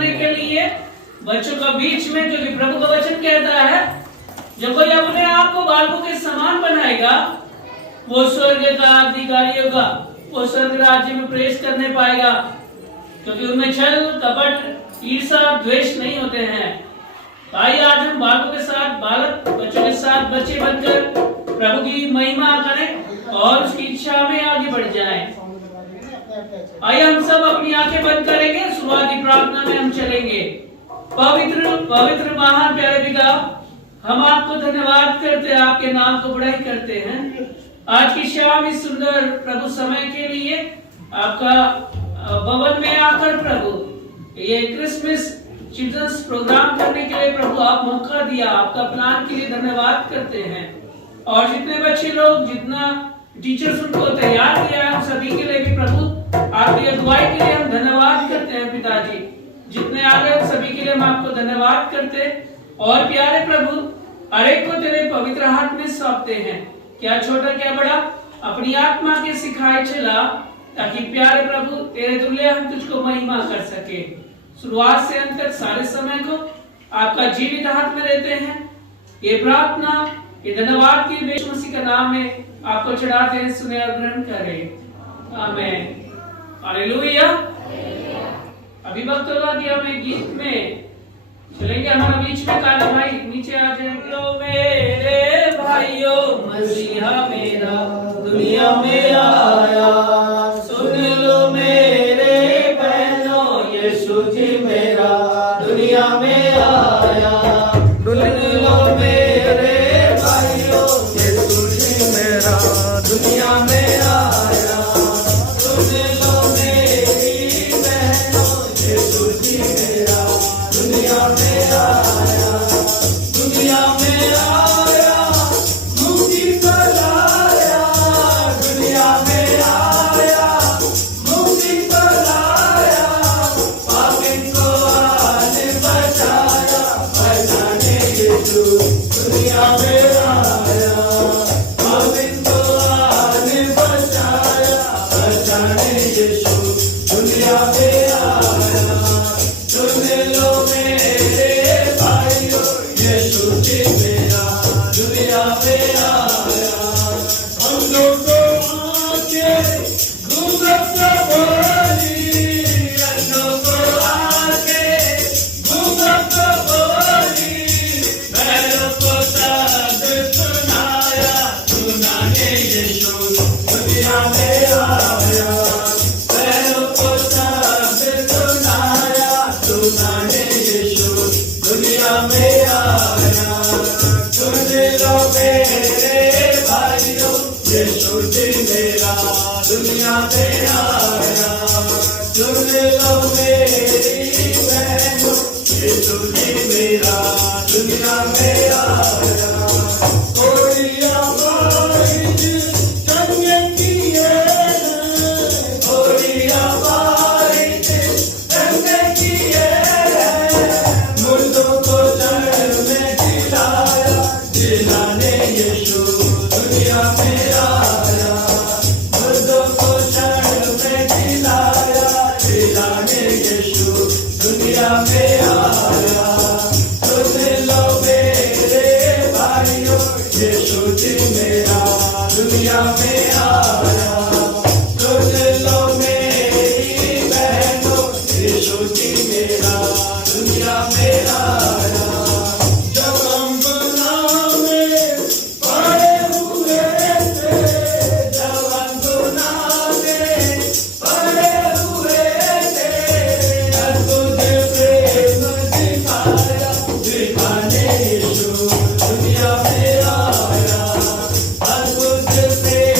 करने के लिए बच्चों का बीच में, जो कि प्रभु का वचन कहता है, जब कोई अपने आप को बालकों के समान बनाएगा वो स्वर्ग का अधिकारी होगा, वो स्वर्ग राज्य में प्रवेश करने पाएगा, क्योंकि उनमें छल कपट ईर्ष्या द्वेष नहीं होते हैं। आइए आज हम बालकों के साथ, बालक बच्चों के साथ बच्चे बनकर प्रभु की महिमा करें और उसकी इच्छा में आगे बढ़ जाएं। आइए हम सब अपनी आंखें बंद करेंगे, शुरुआती प्रार्थना में हम चलेंगे। पवित्र पवित्र महान प्यारे पिता, हम आपको धन्यवाद करते हैं, आपके नाम को बड़ाई करते हैं आज की शाम इस सुंदर प्रभु समय के लिए। आपका भवन में आकर प्रभु ये क्रिसमस चिल्ड्रंस प्रोग्राम करने के लिए प्रभु आप मौका दिया, आपका प्लान के लिए धन्यवाद करते हैं। और जितने बच्चे लोग, जितना टीचर्स उनको तैयार किया है, हम सभी के लिए भी प्रभु आपकी अगुवाई के लिए हम धन्यवाद करते हैं पिताजी। जितने आ रहे सभी के लिए हम आपको धन्यवाद करते हैं। और प्यारे प्रभु, हर एक को तेरे पवित्र हाथ में सौंपते हैं, क्या छोटा क्या बड़ा, अपनी आत्मा के सिखाए चला, ताकि प्यारे प्रभु तेरे तुल्य हम तुझको महिमा कर सके। शुरुआत से अंत तक सारे समय को आपका जीवित हाथ में रहते हैं। ये प्रार्थना, ये धन्यवाद की यीशु मसीह का नाम में आपको चढ़ाते हैं, सुने और ग्रहण करें, आमीन, हालेलुया। अभी वक्त होगा कि हम एक गीत में चलेंगे। हमारा बीच में काला भाई नीचे आ जाएंगे। मेरे भाइयों मसीहा मेरा दुनिया में आया, सुन लो मेरे बहनों यीशु जी मेरा दुनिया में आया, सुन लो मेरे भाइयों यीशु जी मेरा दुनिया में आया, सुन लो मेरी बहनों यीशु जी मेरा दुनिया में आया, दुनिया में आया, मुक्ति पलाया, दुनिया में आया, मुक्ति पलाया, पापी को आने बचाया, बचाने यीशु दुनिया में आया, पापी को आने बचाया, बचाने यीशु दुनिया में आया, सुन लो मेरे भाइयों यीशु जी मेरा दुनिया में आया। हम लोग को आके घूंघट बोली, हम लोग को आके घूंघट बोली, पैरों को दर्द सुनाया, सुनाने यीशु दुनिया में आया, पैरों को दर्द सुनाया, सुनाने यीशु दुनिया में आया, सुन लो मेरे भाइयों यीशु जी मेरा दुनिया में आया, सुन लो मेरी बहनों यीशु जी मेरा दुनिया में आया। कोई आवाज़ चंगे की है, कोई आवाज़ चंगे की है, मुर्दों को जड़ में जिलाया, जिलाने यीशु दुनिया में आया, मुर्दों को जड़ में जिलाया, जिलाने यीशु दुनिया में आया, सुन लो मेरे भाइयों यीशु जी मेरा दुनिया में आया, सुन लो मेरी बहनों यीशु जी मेरा दुनिया में आया। जब हम गुनाह में पड़े हुए थे, जब हम गुनाह में पड़े हुए थे, तुझे प्रेम दिखाया, दिखाने यीशु दुनिया में आया, तुझे प्रेम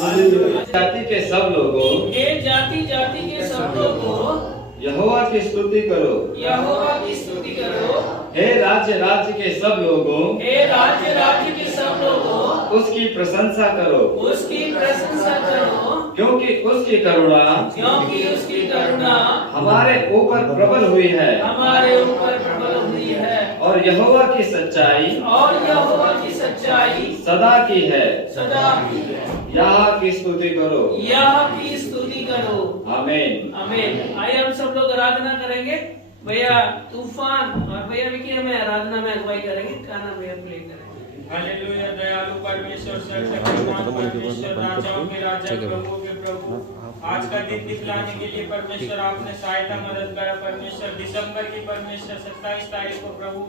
हालेलुया। जाति के सब लोगों, हे जाति जाति के सब लोगों, यहोवा की स्तुति करो। यहोवा की स्तुति करो। हे राज्य राज्य के सब लोगों, हे राज्य राज्य के सब लोगों, उसकी प्रशंसा करो। उसकी प्रशंसा करो, क्योंकि उसकी करुणा क्योंकि उसकी करुणा हमारे ऊपर प्रबल हुई है, हमारे ऊपर प्रबल हुई है, और यहोवा की सच्चाई और यहोवा की सच्चाई सदा की है। सदा की है। यहाँ की स्तुति करो। यह की स्तुति करो। आमीन। आमीन। आइए हम सब लोग आराधना करेंगे। भैया तूफान और भैया विकी हमें आराधना में अगुवाई करेंगे। गाना भैया प्ले करेंगे। हालेलुया। दयालु परमेश्वर, सर्वशक्तिमान परमेश्वर, राजाओं के राजा, प्रभुओं के प्रभु, आज का दिन दिखलाने के लिए परमेश्वर आपने सहायता मदद करा। परमेश्वर दिसंबर की परमेश्वर 27 तारीख को प्रभु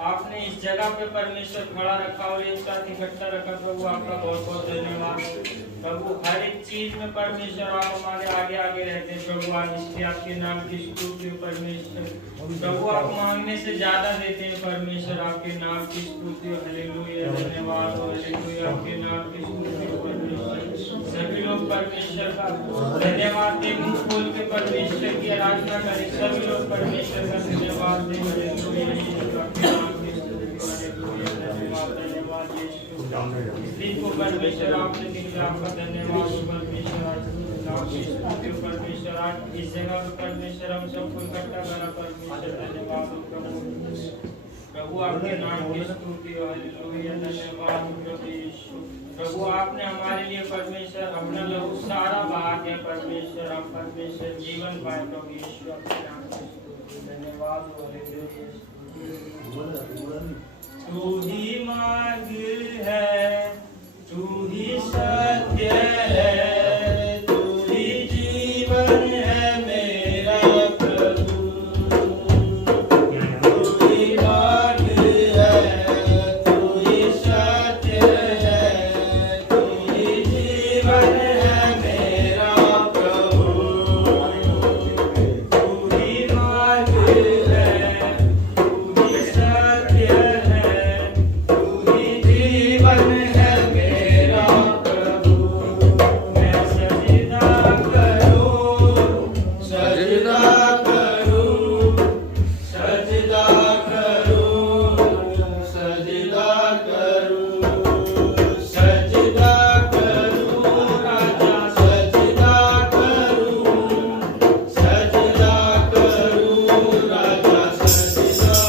आपने इस जगह पे परमेश्वर खड़ा रखा और एक साथ इकट्ठा रखा। प्रभु आपका बहुत बहुत धन्यवाद। प्रभु हर एक चीज में परमेश्वर आप हमारे आगे आगे रहते हैं। प्रभु आज इसलिए आपके नाम की स्तुति हो परमेश्वर। प्रभु आप मांगने से ज्यादा देते हैं परमेश्वर, आपके नाम की स्तुति हो। हालेलुया। धन्यवाद हो। हालेलुया। आपके नाम की स्तुति हो परमेश्वर। सभी लोग परमेश्वर का धन्यवाद दें, मुंह खोल के परमेश्वर की आराधना करें। सभी लोग परमेश्वर का धन्यवाद दें। हालेलुया। आपके नाम की स्तुति हो। हालेलुया। धन्यवाद धन्यवाद यीशु। इस दिन को परमेश्वर आपने दिया, आपका धन्यवाद हो परमेश्वर। आपकी स्तुति हो परमेश्वर। आज इस जगह पर परमेश्वर हम सबको इकट्ठा करा परमेश्वर। धन्यवाद हो प्रभु। प्रभु आपके नाम की स्तुति हो। हालेलुया। धन्यवाद प्रभु यीशु। प्रभु आपने हमारे लिए परमेश्वर अपना लहू सारा बहा दिया परमेश्वर। हम परमेश्वर जीवन पाए प्रभु यीशु। आपके नाम की स्तुति। धन्यवाद हो। हालेलुया। तू ही मार्ग है, तू ही सत्य है, तू ही जीवन है मेरा प्रभु। तू ही मार्ग है, तू ही सत्य है, तू ही जीवन है मेरा प्रभु। तू ही मार्ग है, तू ही सत्य है, तू ही जीवन है मेरा प्रभु। मैं सजदा करूं, सजदा करूं, सजदा करूं, सजदा करूं, सजदा करूं राजा, सजदा करूं, सजदा करूं राजा, सजदा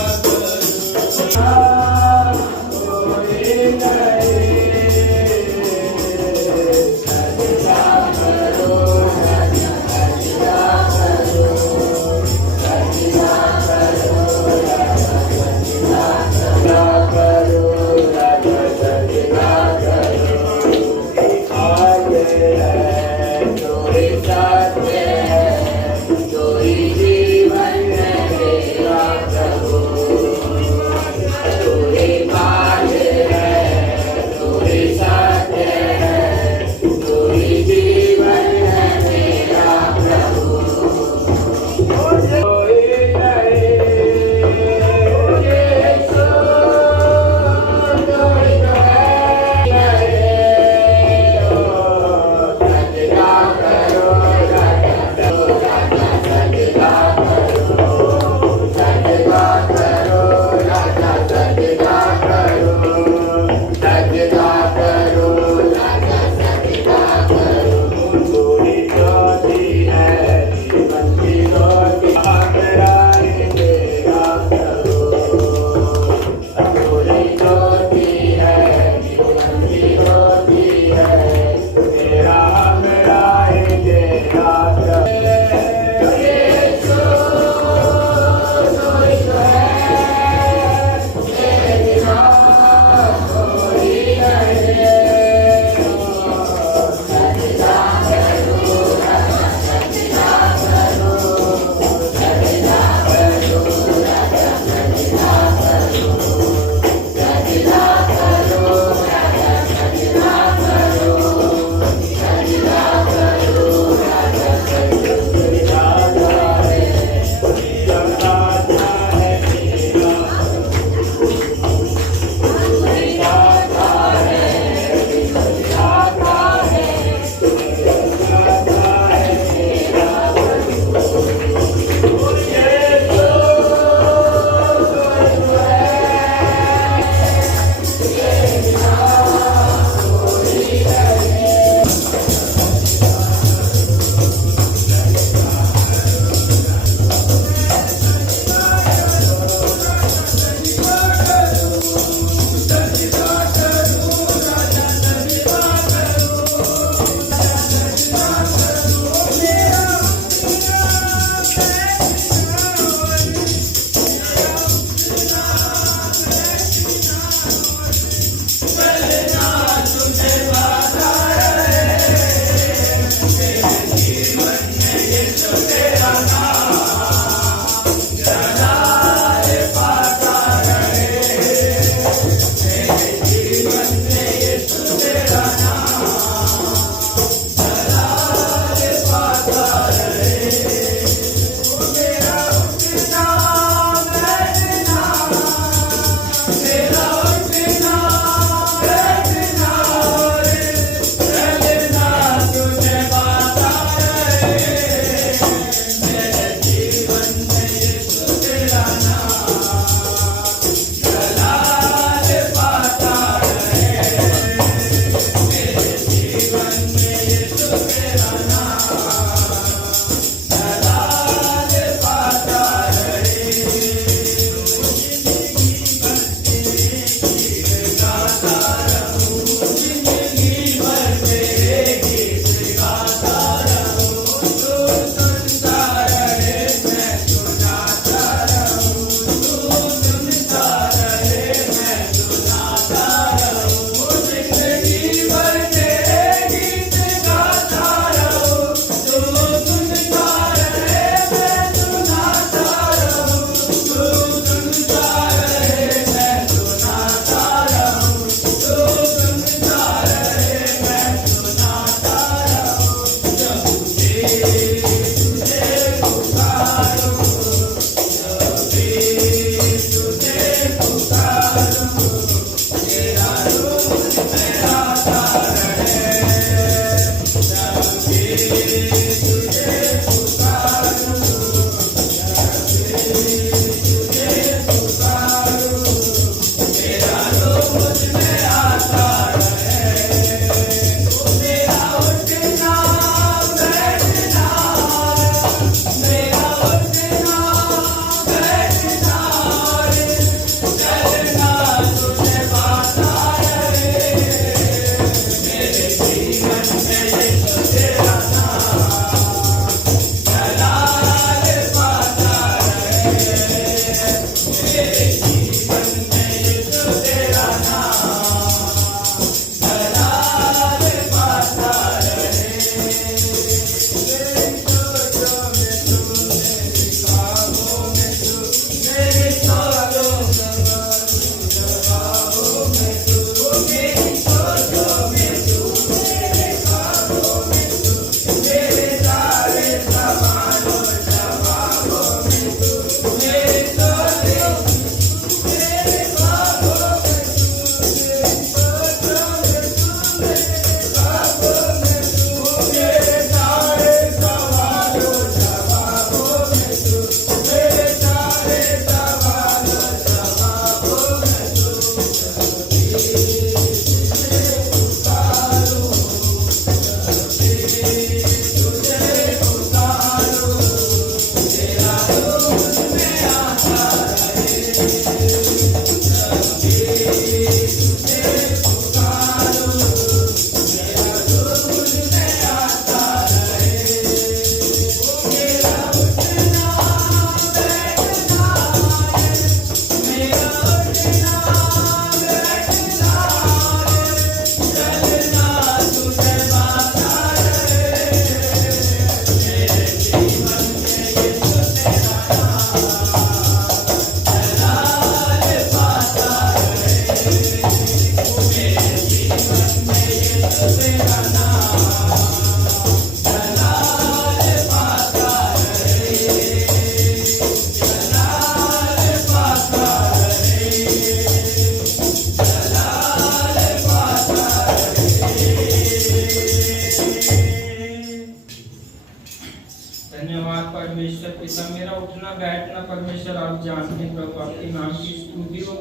धन्यवाद परमेश्वर पिता, मेरा उठना बैठना परमेश्वर आप जानते हैं प्रभु, आपके नाम की स्तुति हो।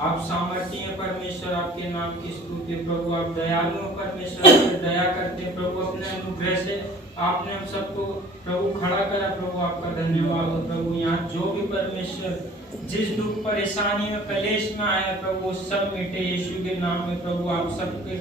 आप सामर्थ्य हैं परमेश्वर, आपके नाम की स्तुति प्रभु। आप दयालु हो परमेश्वर, आप पे दया करते हैं प्रभु, अपने अनुग्रह से आपने हम सबको प्रभु खड़ा करा प्रभु, आपका धन्यवाद हो प्रभु। यहाँ जो भी परमेश्वर जिस दुख परेशानी में कलेश में आए प्रभु, वो सब मिटे यीशु के नाम में प्रभु। आप सबके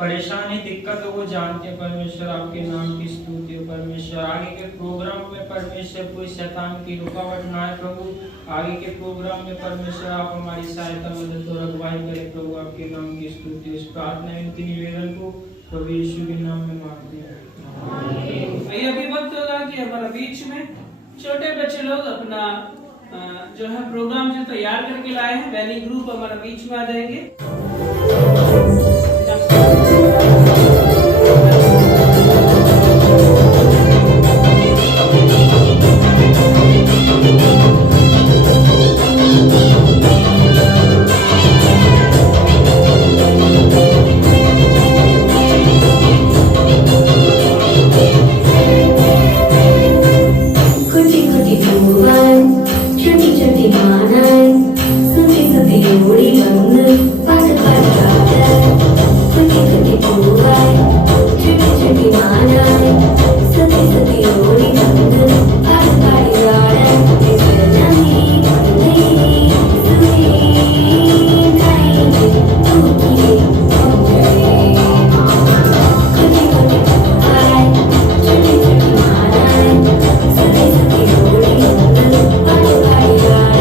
परेशानी दिक्कत वो जानते हैं परमेश्वर, आपके नाम की स्तुति हो परमेश्वर। आगे के प्रोग्राम में परमेश्वर कोई शैतान की रुकावट ना आए प्रभु, आगे के प्रोग्राम में परमेश्वर आप हमारी सहायता मदद और अगुवाई करें प्रभु, आपके नाम की स्तुति। इस प्रार्थना इनकी निवेदन को प्रभु यीशु के नाम में मांगते हैं। अभी वक्त होगा कि हमारे बीच में छोटे बच्चे लोग अपना जो है प्रोग्राम जो तैयार करके लाए हैं, वैली ग्रुप हमारे बीच में आ जाएंगे। कुटी कुटी பூவாய் சுட்டி சுட்டி மானாய் சுத்தி சுத்தி ஓடி வந்து பாட்டு பாடுறாங்க குட்டி குட்டி பூவாய் சுட்டி சுட்டி மானாய் சுத்தி சுத்தி ஓடி வந்து பாட்டு பாடுறாங்க செல்லமே நீ சுவி கையிலே தூக்கிலே கொண்டே குட்டி குட்டி பூவாய் சுட்டி சுட்டி மானாய் சுத்தி சுத்தி ஓடி வந்து பாட்டு பாடுறாங்க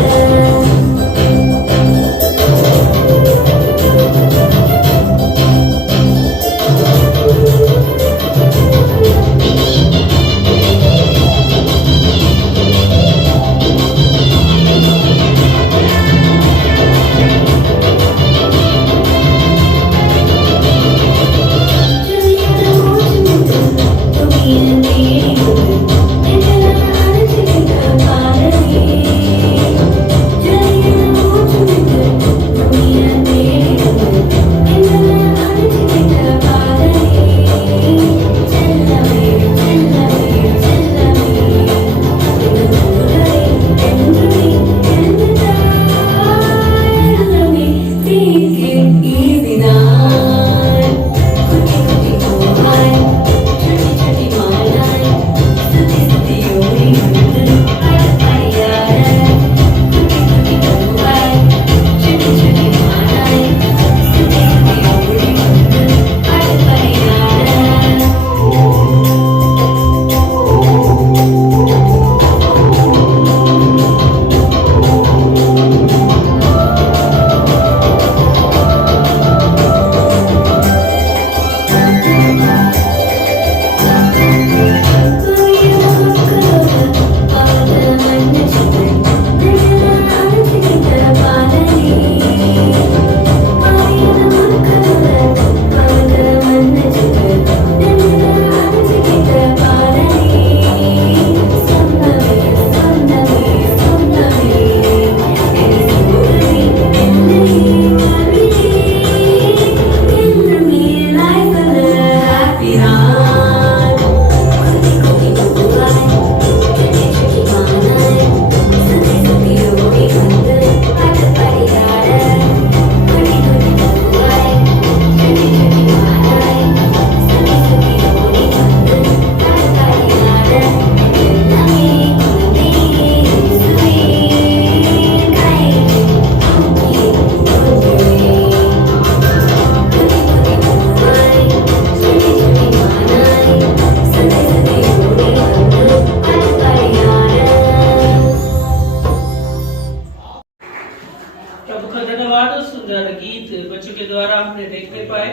प्रभु का धन्यवाद उस सुंदर गीत बच्चों के द्वारा हमने देखने पाए।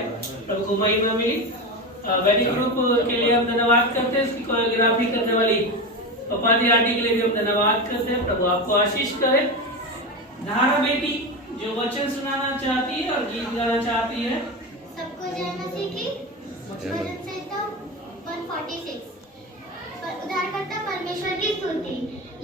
प्रभु को महिमा मिली। वेडिंग ग्रुप के लिए हम धन्यवाद करते हैं। इसकी कोरियोग्राफी करने वाली पपादी आंटी के लिए भी हम धन्यवाद करते हैं। प्रभु आपको आशीष करे। धारा बेटी जो वचन सुनाना चाहती है और गीत गाना चाहती है। सबको जय मसीह की। भजन संहिता 146। उद्धारकर्ता परमेश्वर की स्तुति।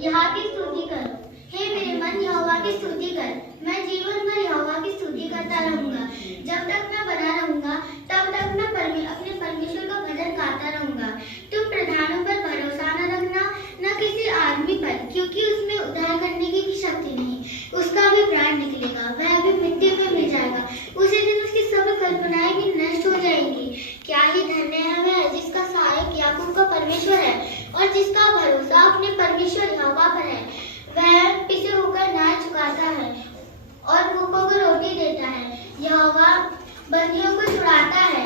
यहोवा की स्तुति करो। हे मेरे मन यहोवा की स्तुति कर। मैं जीवन भर यहोवा की स्तुति करता रहूंगा। जब तक मैं बना रहूंगा तब तक मैं अपने परमेश्वर का भजन गाता रहूंगा। तुम प्रधानों पर भरोसा न रखना, न किसी आदमी पर, क्योंकि उसमें उद्धार करने की भी शक्ति नहीं। उसका भी प्राण निकलेगा, वह भी मिट्टी में मिल जाएगा। उसी दिन उसकी सब कल्पनाएं भी नष्ट हो जाएंगी। क्या ही धन्य है वह जिसका सहायक याकूब का परमेश्वर है और जिसका भरोसा अपने परमेश्वर यहोवा पर है। वह पिसे होकर अनाज चुकाता है और भूखों को रोटी देता है। यहोवा बंदियों को छुड़ाता है।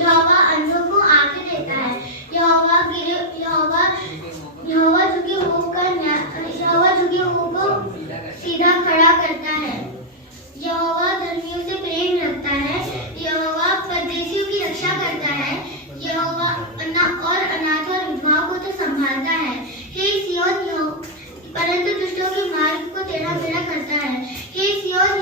यहोवा अंधों को आंखें देता है। यहोवा झुके हुओं को सीधा खड़ा करता है। यहोवा धर्मियों से प्रेम रखता है। यहोवा परदेशियों की रक्षा करता है। यहोवा और अनाथ और विधवाओं को तो संभालता है। हे सिय्योन, परंतु दुष्टों के मार्ग को टेढ़ा मेढ़ा करता है। हे सिय्योन,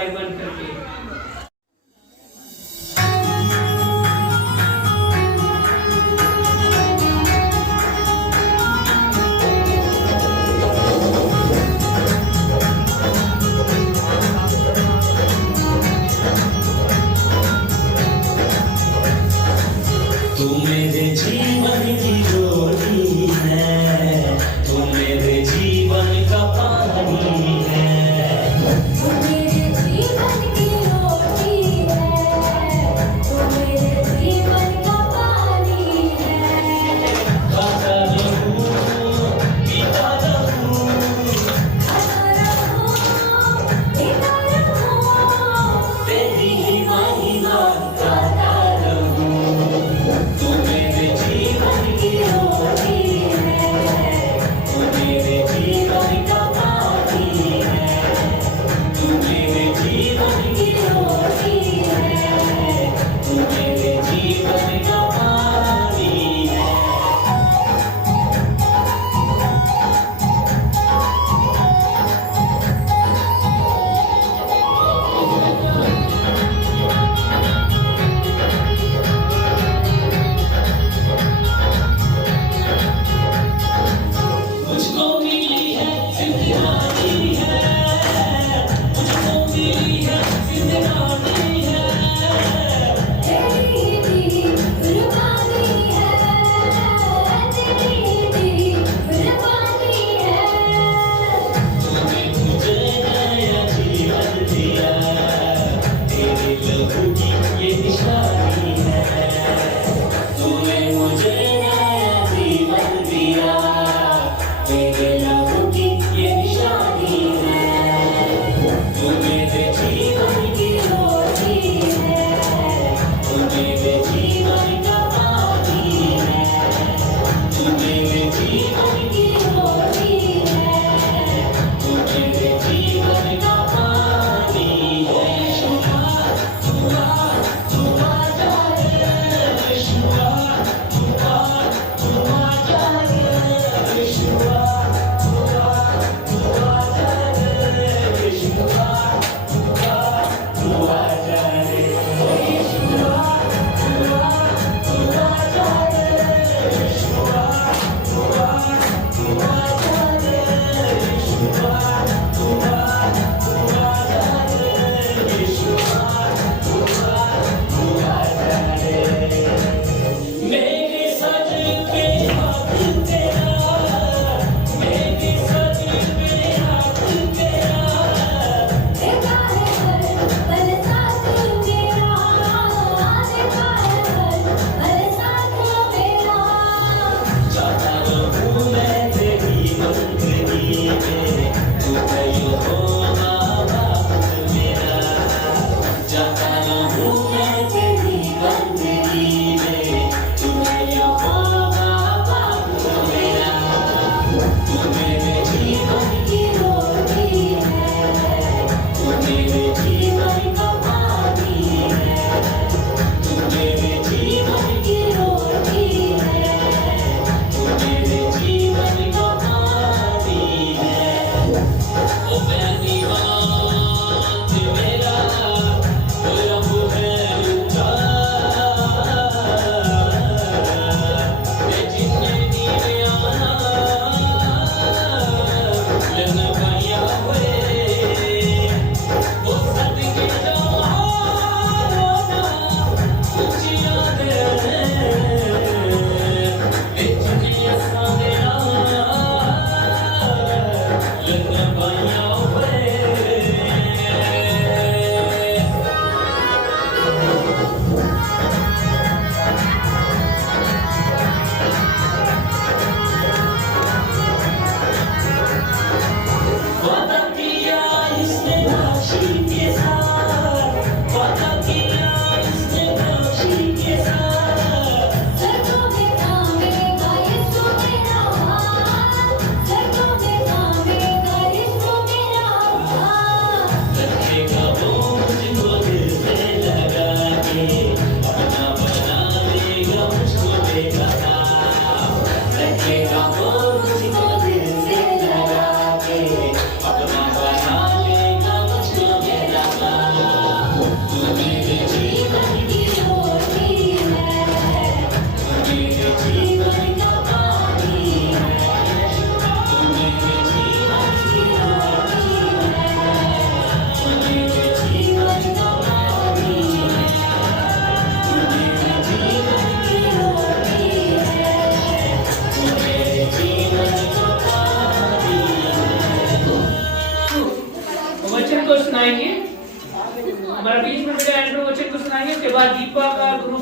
भाई बन करके। तू मेरे जीवन की ज्योति है, तू मेरे जीवन का पानी है। तू मेरे जीवन की रोटी है, तू मेरे जीवन का पानी है। खाता रहूं, पीता रहूं, खाता रहो, पीता रहो, तेरी ही महिमा गाता रहूं। तू मेरे जीवन की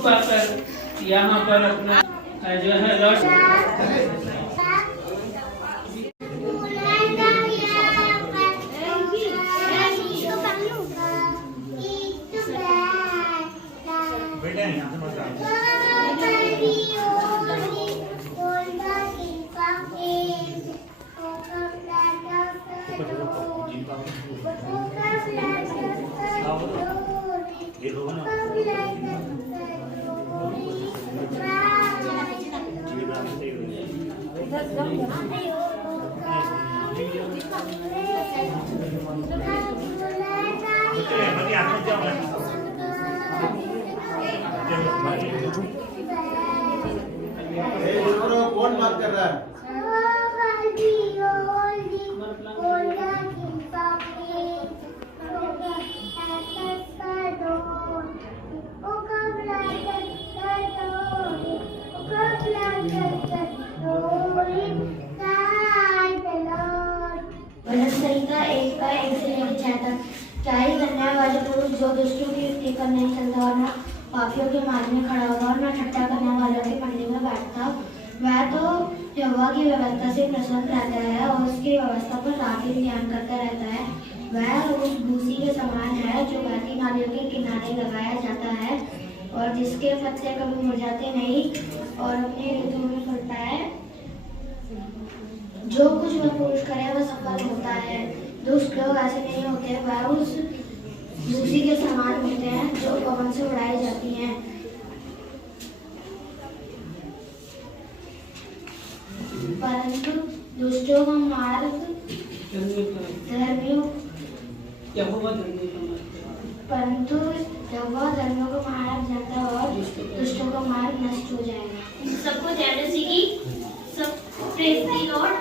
पाकर यहाँ पर अपना जो है लॉर्ड कौन बात कर रहा है? भजन संहिता 1 से लेकर 6 तक। क्या ही अन्याय वाले पुरुष जो दुष्टों की युक्ति पर नहीं चलता और न पापियों के मार्ग में खड़ा होगा और न ठट्टा करने वालों की मंडली में बैठता, वह तो यहोवा की व्यवस्था से प्रसन्न रहता है और उसकी व्यवस्था पर रात दिन ध्यान करता रहता है। वह उस भूसी के समान है जो बहती नालियों के किनारे लगाया जाता है और जिसके पत्ते कभी मुरझाते नहीं और अपने ऋतु में फलता है। जो कुछ वह पुरुष करे वह सफल होता है। दुष्ट लोग ऐसे नहीं होते, वह उस भूसी के समान होते हैं जो पवन से उड़ाई जाती हैं। परंतु दुष्टों का मार्ग धर्मियों परंतु यहोवा धर्मियों को मार्ग जानता है और दुष्टों का मार्ग नष्ट हो जाएगा। सबको जय मसीह की। सब praise the Lord.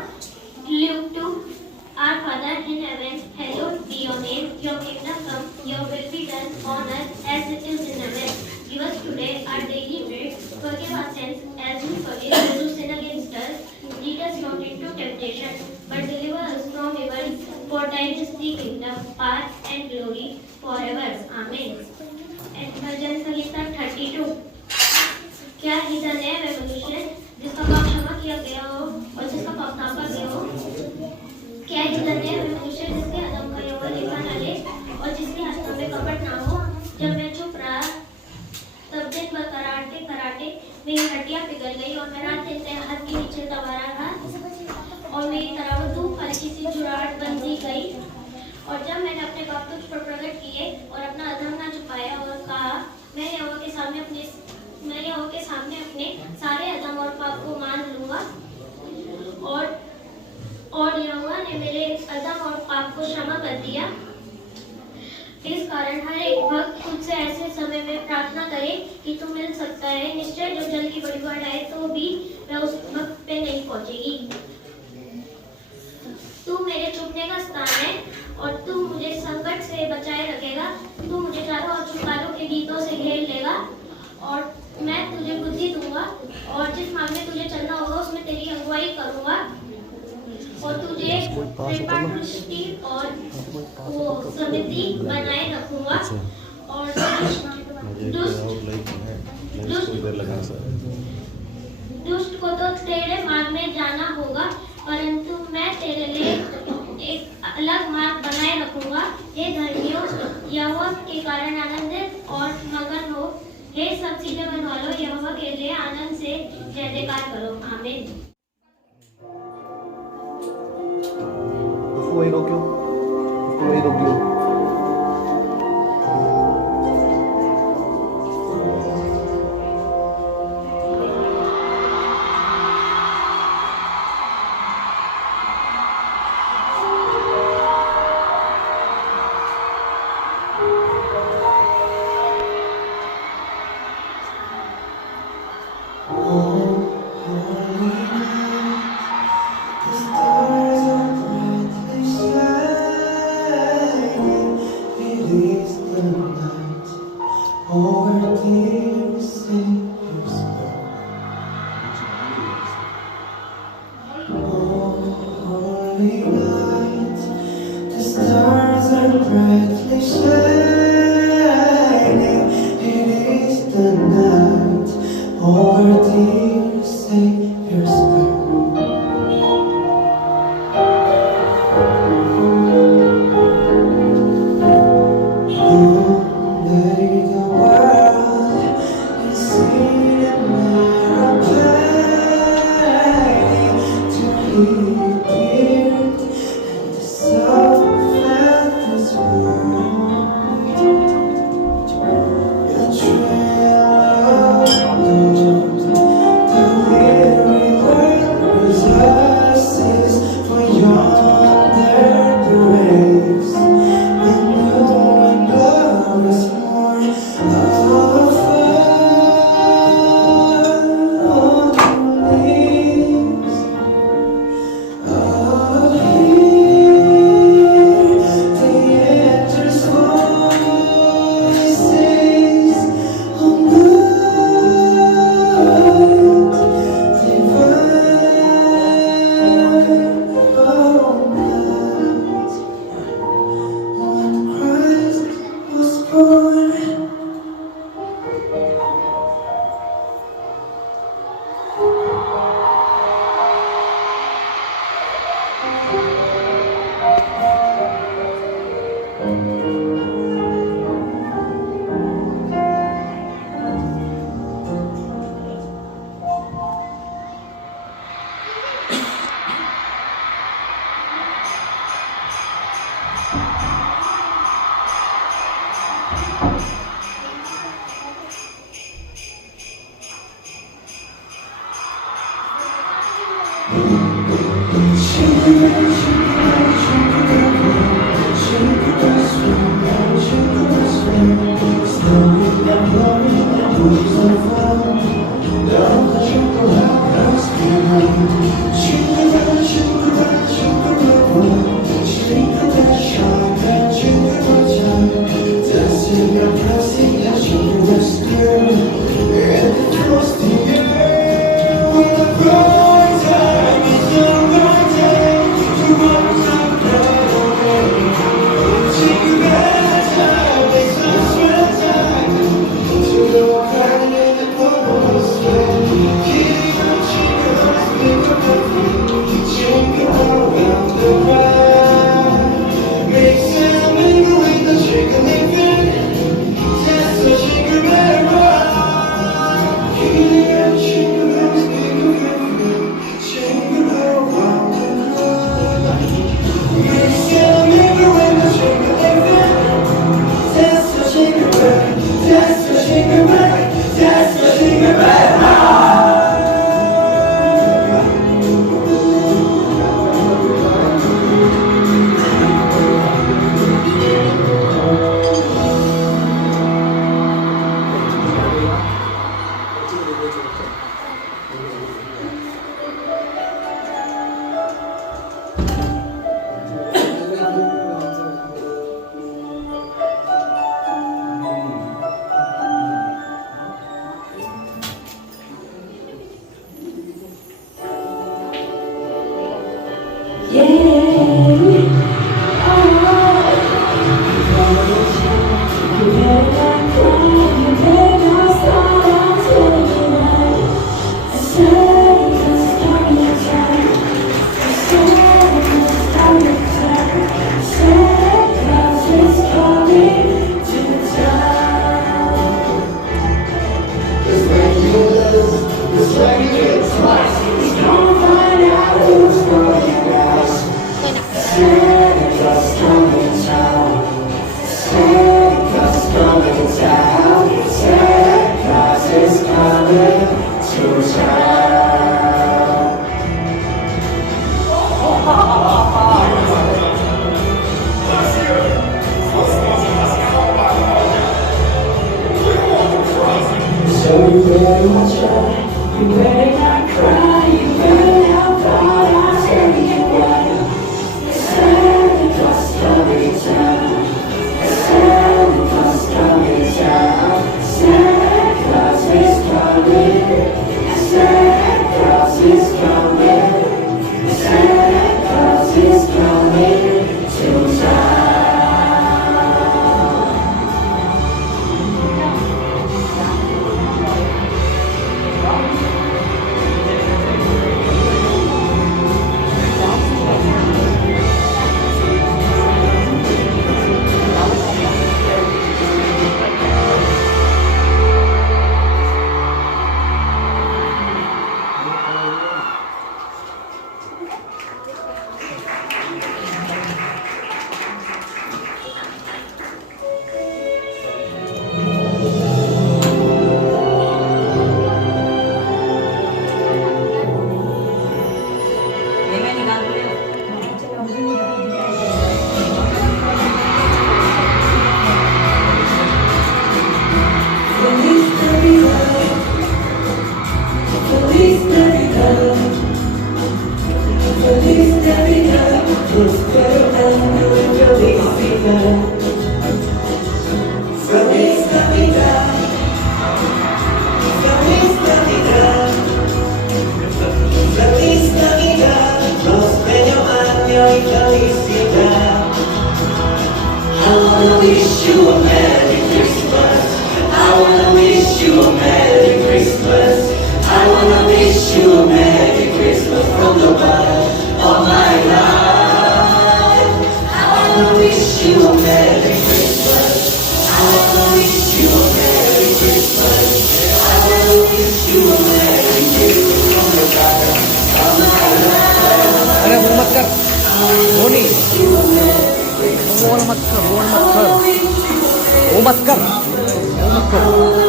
Live to our Father in heaven, hallowed be your name. Your kingdom come. Your will be done on earth as it is in heaven. Give us today our daily bread. Forgive our sins as we forgive those who sin against us. Lead us not into temptation, but deliver us from evil. For thine is the kingdom, power, and glory forever. Amen. And भजन संहिता 32। क्या ही धन्य है वह मनुष्य जिसका पाप क्षमा किया गया हो और जिसका पाप नापा गया हो। क्या ही धन्य है वह मनुष्य जिसके अधम का यहोवा देखा न ले और जिसके हाथों में कपट ना हो। जब मैं चुप रहा तब दिन भर कराटे कराटे मेरी हड्डियां पिघल गई और मैं रात दिन हाथ के नीचे दबा रहा और मेरी तरफ धूप हल्की सी जुड़ाहट बनती गई। और जब मैंने अपने पाप तुझ पर प्रकट किए और अपना अधर्म न छुपाया और कहा मैं यहोवा के सामने अपने सारे अधर्म और पाप को मान लूंगा और यहोवा ने मेरे अधर्म और पाप को क्षमा कर दिया। इस कारण हर एक भक्त खुद से ऐसे समय में प्रार्थना करे कि तू मिल सकता है। निश्चय जो जल की बड़ी बाढ़ आए तो भी वह उस भक्त पे नहीं पहुंचेगी। तू मेरे छुपने का स्थान है और तू मुझे संकट से बचाए रखेगा। तू मुझे चारों ओर छुटकारों के गीतों से घेर लेगा और मैं तुझे बुद्धि दूंगा और जिस मार्ग में तुझे चलना होगा उसमें तेरी अगुवाई करूंगा और तुझे कृपा दृष्टि और वो समृद्धि बनाए रखूंगा। और दुष्ट को तो तेरे मार्ग में जाना होगा परंतु मैं तेरे लिए एक अलग मार्ग बनाए रखूंगा। हे धर्मियों, यहोवा के कारण आनंदित और मगन हो। हे सब सीधे मन वालों, यहोवा के लिए आनंद से जय जयकार करो। आमीन। उसको वही रोक लो।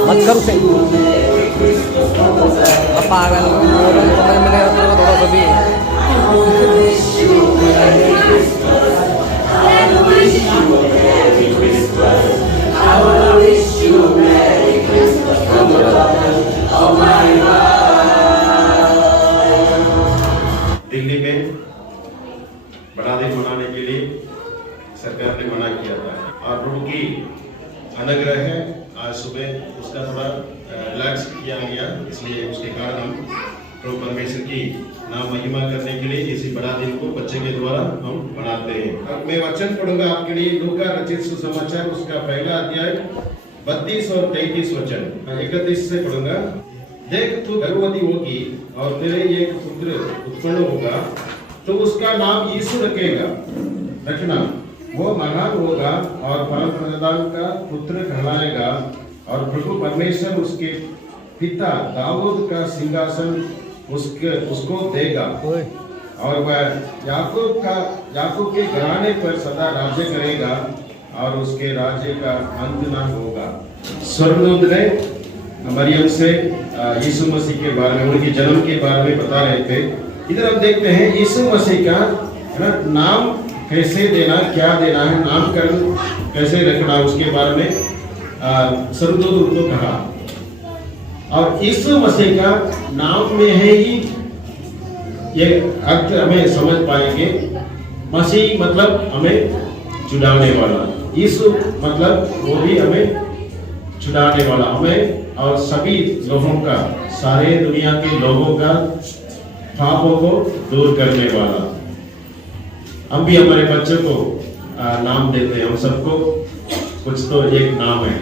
मत कर उसे पागल थोड़ा सा भी दिल्ली में बड़ा दिन मनाने के लिए सरकार ने मना किया था और प्रभु की अनुग्रह है आज सुबह उसका थोड़ा रिलैक्स किया गया, इसलिए उसके कारण हम प्रभु परमेश्वर की नाम महिमा करने के लिए इसी बड़ा दिन को बच्चे के द्वारा हम मनाते हैं। अब मैं वचन पढ़ूंगा आपके लिए, लूका रचित सुसमाचार उसका पहला अध्याय 32 और 33 वचन 31 से पढ़ूंगा। देख तू गर्भवती होगी और तेरे एक पुत्र उत्पन्न होगा, तो उसका नाम यीशु रखना। वो महान होगा और परम प्रधान का पुत्र कहलाएगा और प्रभु परमेश्वर उसके पिता दाऊद का सिंहासन उसको देगा और वह याकूब के घराने पर सदा राज्य करेगा और उसके राज्य का अंत न होगा। स्वर्गदूत ने मरियम से यीशु मसीह के बारे में, उनके जन्म के बारे में बता रहे थे। इधर हम देखते हैं यीशु मसीह का नाम कैसे देना, क्या देना है, नामकरण कैसे रखना, उसके बारे में स्वर्गदूत उनको कहा। और यीशु मसीह का नाम में है ही ये अर्थ हमें समझ पाएंगे। मसीह मतलब हमें छुड़ाने वाला, यीशु मतलब वो भी हमें छुड़ाने वाला, हमें और सभी लोगों का, सारे दुनिया के लोगों का पापों को दूर करने वाला। हम भी हमारे बच्चों को नाम देते हैं, हम सबको कुछ तो एक नाम है,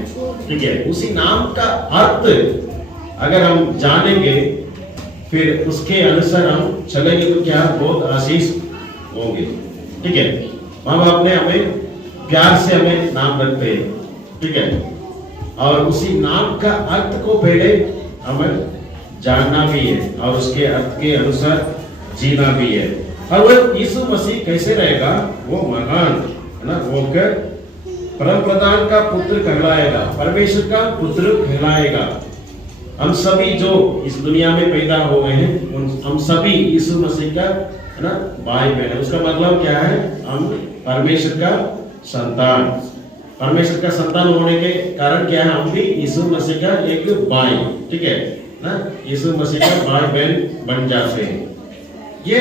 ठीक है। उसी नाम का अर्थ अगर हम जानेंगे फिर उसके अनुसार हम चलेंगे तो क्या बहुत आशीष होंगे, ठीक है। माँ बाप ने हमें प्यार से हमें नाम रखते हैं, ठीक है, और उसी नाम का अर्थ को पहले हमें जानना भी है और उसके अर्थ के अनुसार जीना भी है। और वो यीशु मसीह कैसे रहेगा, वो महान है ना, वो परम प्रधान का पुत्र कहलाएगा, परमेश्वर का पुत्र कहलाएगा। हम सभी जो इस दुनिया में पैदा हो गए हैं, हम सभी यीशु मसीह का है ना भाई बहन है। उसका मतलब क्या है, हम परमेश्वर का संतान, परमेश्वर का संतान होने के कारण क्या है, हम भी यीशु मसीह का एक भाई, ठीक है ना, यीशु मसीह का भाई बहन बन जाते हैं। ये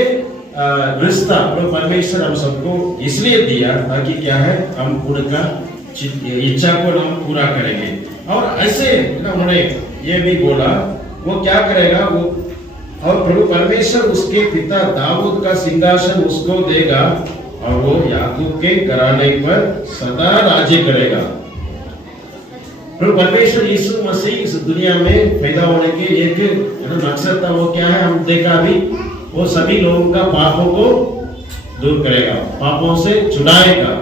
रिश्ता परमेश्वर हम सबको इसलिए दिया ताकि क्या है, हम उनका इच्छा को हम पूरा करेंगे। और ऐसे उन्होंने ये भी बोला वो क्या करेगा, वो और प्रभु परमेश्वर उसके पिता दाऊद का सिंहासन उसको देगा और वो याकूब के घराने पर सदा राज्य करेगा। प्रभु परमेश्वर यीशु मसीह इस दुनिया में पैदा होने के एक मकसद था, वो क्या है, हम देखा अभी, वो सभी लोगों का पापों को दूर करेगा, पापों से छुड़ाएगा।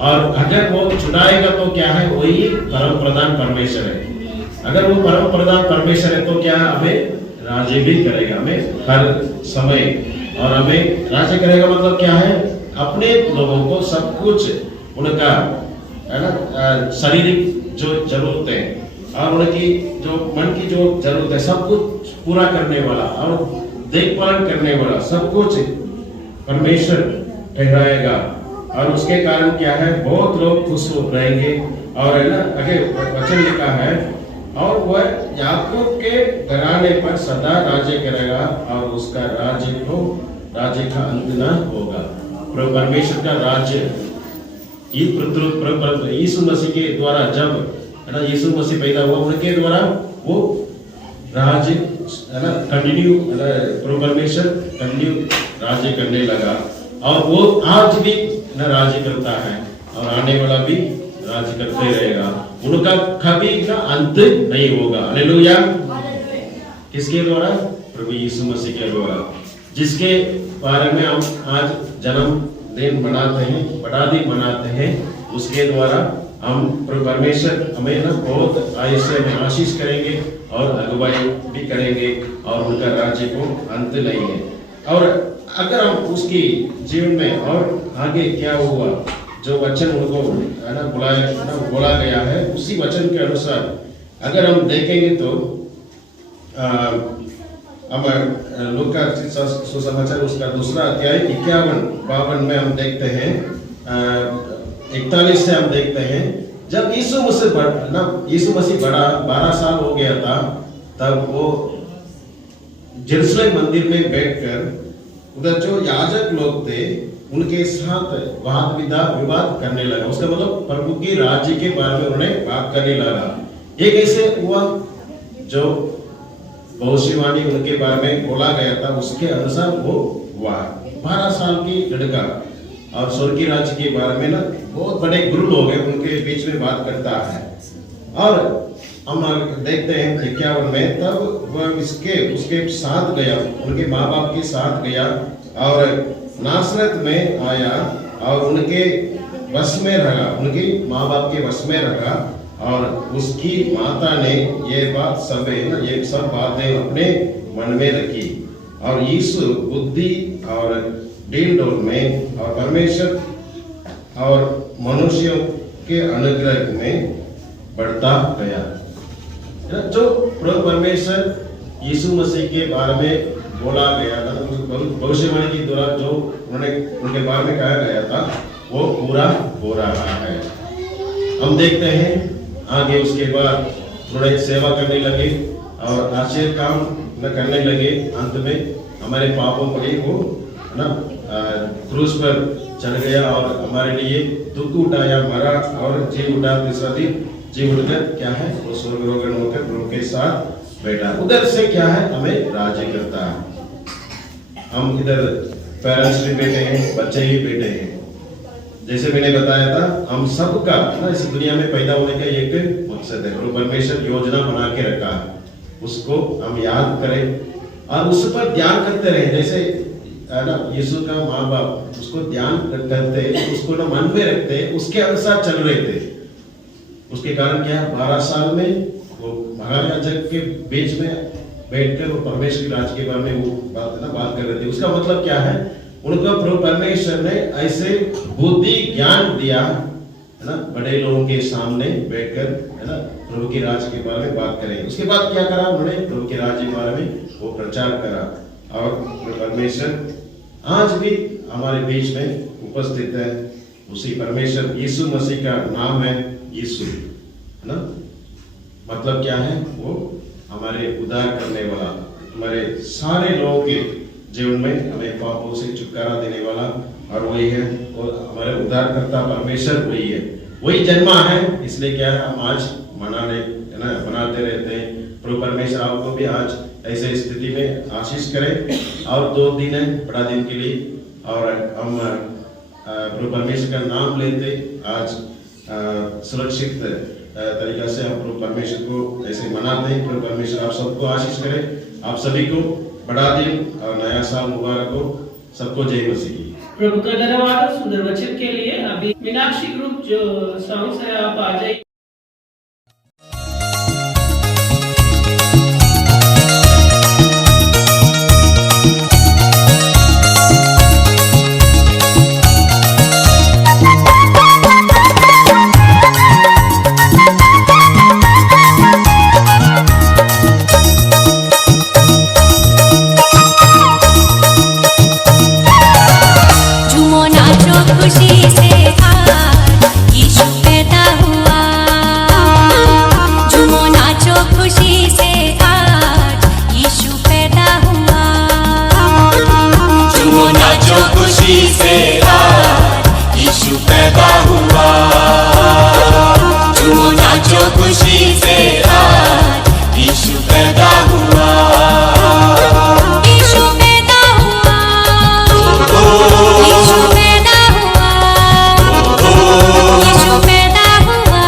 और अगर वो छुड़ाएगा तो क्या है, वही परम प्रधान परमेश्वर है। अगर वो परम प्रधान परमेश्वर है तो क्या हमें राज्य भी करेगा, हमें हर समय, और हमें राज्य करेगा मतलब क्या है, अपने लोगों को सब कुछ उनका है ना शारीरिक जो जरूरतें और उनकी जो मन की जो जरूरत है सब कुछ पूरा करने वाला और देखभाल करने वाला, सब कुछ परमेश्वर ठहराएगा। और उसके कारण क्या है, बहुत लोग खुश रहेंगे। और है ना आगे वचन लिखा है, और वह याकूब के घराने पर सदा राज्य करेगा और उसका राज्य का अंत न होगा। प्रभु परमेश्वर का राज्य यीशु मसीह के द्वारा, जब है ना यीशु मसीह पैदा हुआ, उनके द्वारा वो राज्य है ना कंटिन्यू, प्रभु परमेश्वर कंटिन्यू राज्य करने लगा। और वो आज भी ना राज्य करता है और आने वाला भी राज्य करते रहेगा, उनका कभी ना अंत नहीं होगा। हालेलुया। किसके द्वारा, प्रभु यीशु मसीह के द्वारा, जिसके बारे में हम आज जन्मदिन मनाते हैं, बड़ा दिन मनाते हैं, उसके द्वारा हम प्रभु परमेश्वर हमें ना बहुत ऐसे में आशीष करेंगे और अगुवाई भी करेंगे और उनका राज्य को अंत नहीं है। और अगर हम उसकी जीवन में और आगे क्या हुआ, जो वचन उनको है ना बोला गया है, उसी वचन के अनुसार अगर हम देखेंगे तो हम लूका सुसमाचार उसका दूसरा अध्याय 51-52 में हम देखते हैं, 41 से हम देखते हैं, जब यीशु मसीह बड़ा 12 साल हो गया था, तब वो यरूशलेम मंदिर में बैठकर उधर जो याजक लोग थे उनके साथ वाद विवाद करने लगा। उसका मतलब प्रभु के राज्य के बारे में उन्होंने बात करने लगा। ये कैसे हुआ? जो भविष्यवाणी उनके बारे में बोला गया था उसके अनुसार वो हुआ। 12 साल की लड़का और स्वर्गीय राज्य के बारे में ना बहुत बड़े गुरु लोग हैं, उनके बीच में बात करता है। और हम देखते हैं 51 में, तब वह उसके साथ गया, उनके माँ बाप के साथ गया और नासरत में आया और उनके वश में रहा, उनके माँ बाप के वश में रहा। और उसकी माता ने ये सब बातें अपने मन में रखी और यीशु बुद्धि और डील डोल में और परमेश्वर और मनुष्यों के अनुग्रह में बढ़ता गया। जो प्रभु परमेश्वर यीशु मसीह के बारे में बोला गया था, भविष्यवाणी के द्वारा जो उनके बारे में कहा गया था वो पूरा हो रहा है। हम देखते हैं आगे उसके बाद थोड़े सेवा करने लगे और आश्चर्य काम न करने लगे। अंत में हमारे पापों पर ही वो ना क्रूस पर चढ़ गया और हमारे लिए दुख उठाया, मरा और जी उठा, तीसरा दिन जी उठकर क्या है वो स्वर्गरोहण होकर प्रभु के साथ बैठा। उधर से क्या है हमें राज्य करता है। हम इधर पेरेंट्स भी बैठे हैं, बच्चे भी बैठे हैं। जैसे मैंने बताया था हम सबका ना इस दुनिया में पैदा होने का एक मकसद है। प्रभु परमेश्वर योजना बना के रखा है, उसको हम याद करें और उस पर ध्यान करते रहे। जैसे ना यीशु का माँ बाप उसको ध्यान करते, उसको ना मन में रखते, उसके अनुसार चल रहे थे। उसके कारण क्या 12 साल में वो महायाजक के बीच में बैठकर वो परमेश्वर के राज्य के बारे में वो बात कर रहे थे। उसका मतलब क्या है? उनको प्रभु परमेश्वर ने ऐसे बुद्धि ज्ञान दिया है ना, बड़े लोगों के सामने बैठकर है ना प्रभु के राज्य के बारे में बात करें। उसके बाद क्या करा उन्होंने? प्रभु के राज्य के बारे में वो प्रचार करा और परमेश्वर आज भी हमारे बीच में उपस्थित है। उसी परमेश्वर यीशु मसीह का नाम है यीशु, है ना। मतलब क्या है? वो हमारे उद्धार करने वाला, हमारे सारे लोगों के जीवन में हमें पापों से छुटकारा देने वाला, और वही है और हमारे उद्धारकर्ता परमेश्वर वही है, वही जन्मा है। इसलिए क्या है हम आज मनाते रहते हैं। प्रभु परमेश्वर आपको भी आज ऐसे स्थिति में आशीष करे। और 2 दिन है बड़ा दिन के लिए, और हम प्रभु परमेश्वर का नाम लेते आज सुरक्षित तरीका से हम प्रभु परमेश्वर को ऐसे मनाते हैं। प्रभु परमेश्वर आप सबको आशीष करे, आप सभी को बड़ा दिन और नया साल मुबारक हो। सबको जय मसीह की। प्रभु का धन्यवाद सुंदर वचन के लिए। अभी मीनाक्षी ग्रुप जो सॉन्ग्स है आप आ जाइए। खुशी से आज यीशु पैदा हुआ। झूमो नाचो खुशी से आज यीशु पैदा हुआ। झूमो नाचो खुशी से आज यीशु पैदा हुआ। झूमो नाचो खुशी से आज यीशु पैदा हुआ। यीशु पैदा हुआ। यीशु पैदा हुआ। यीशु पैदा हुआ।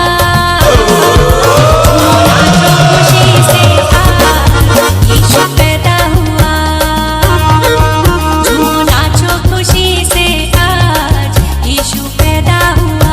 खुशी से आज यीशु पैदा हुआ। झूमो नाचो खुशी से आज यीशु पैदा हुआ।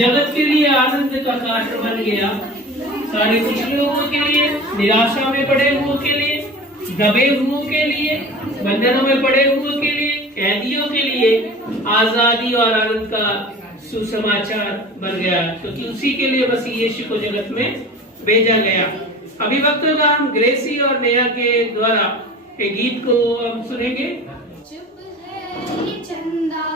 जगत के लिए आनंद का कारण बन गया, सारे कुछ लोगों के लिए, निराशा में पड़े हुओं के लिए, दबे हुओं के लिए, बंधनों में पड़े हुओं के लिए, कैदियों के लिए आजादी और आनंद का सुसमाचार बन गया, क्योंकि उसी के लिए बस यीशु को जगत में भेजा गया। अभिवक्तों का हम ग्रेसी और नेहा के द्वारा एक गीत को हम सुनेंगे। चुप है ये चंदा,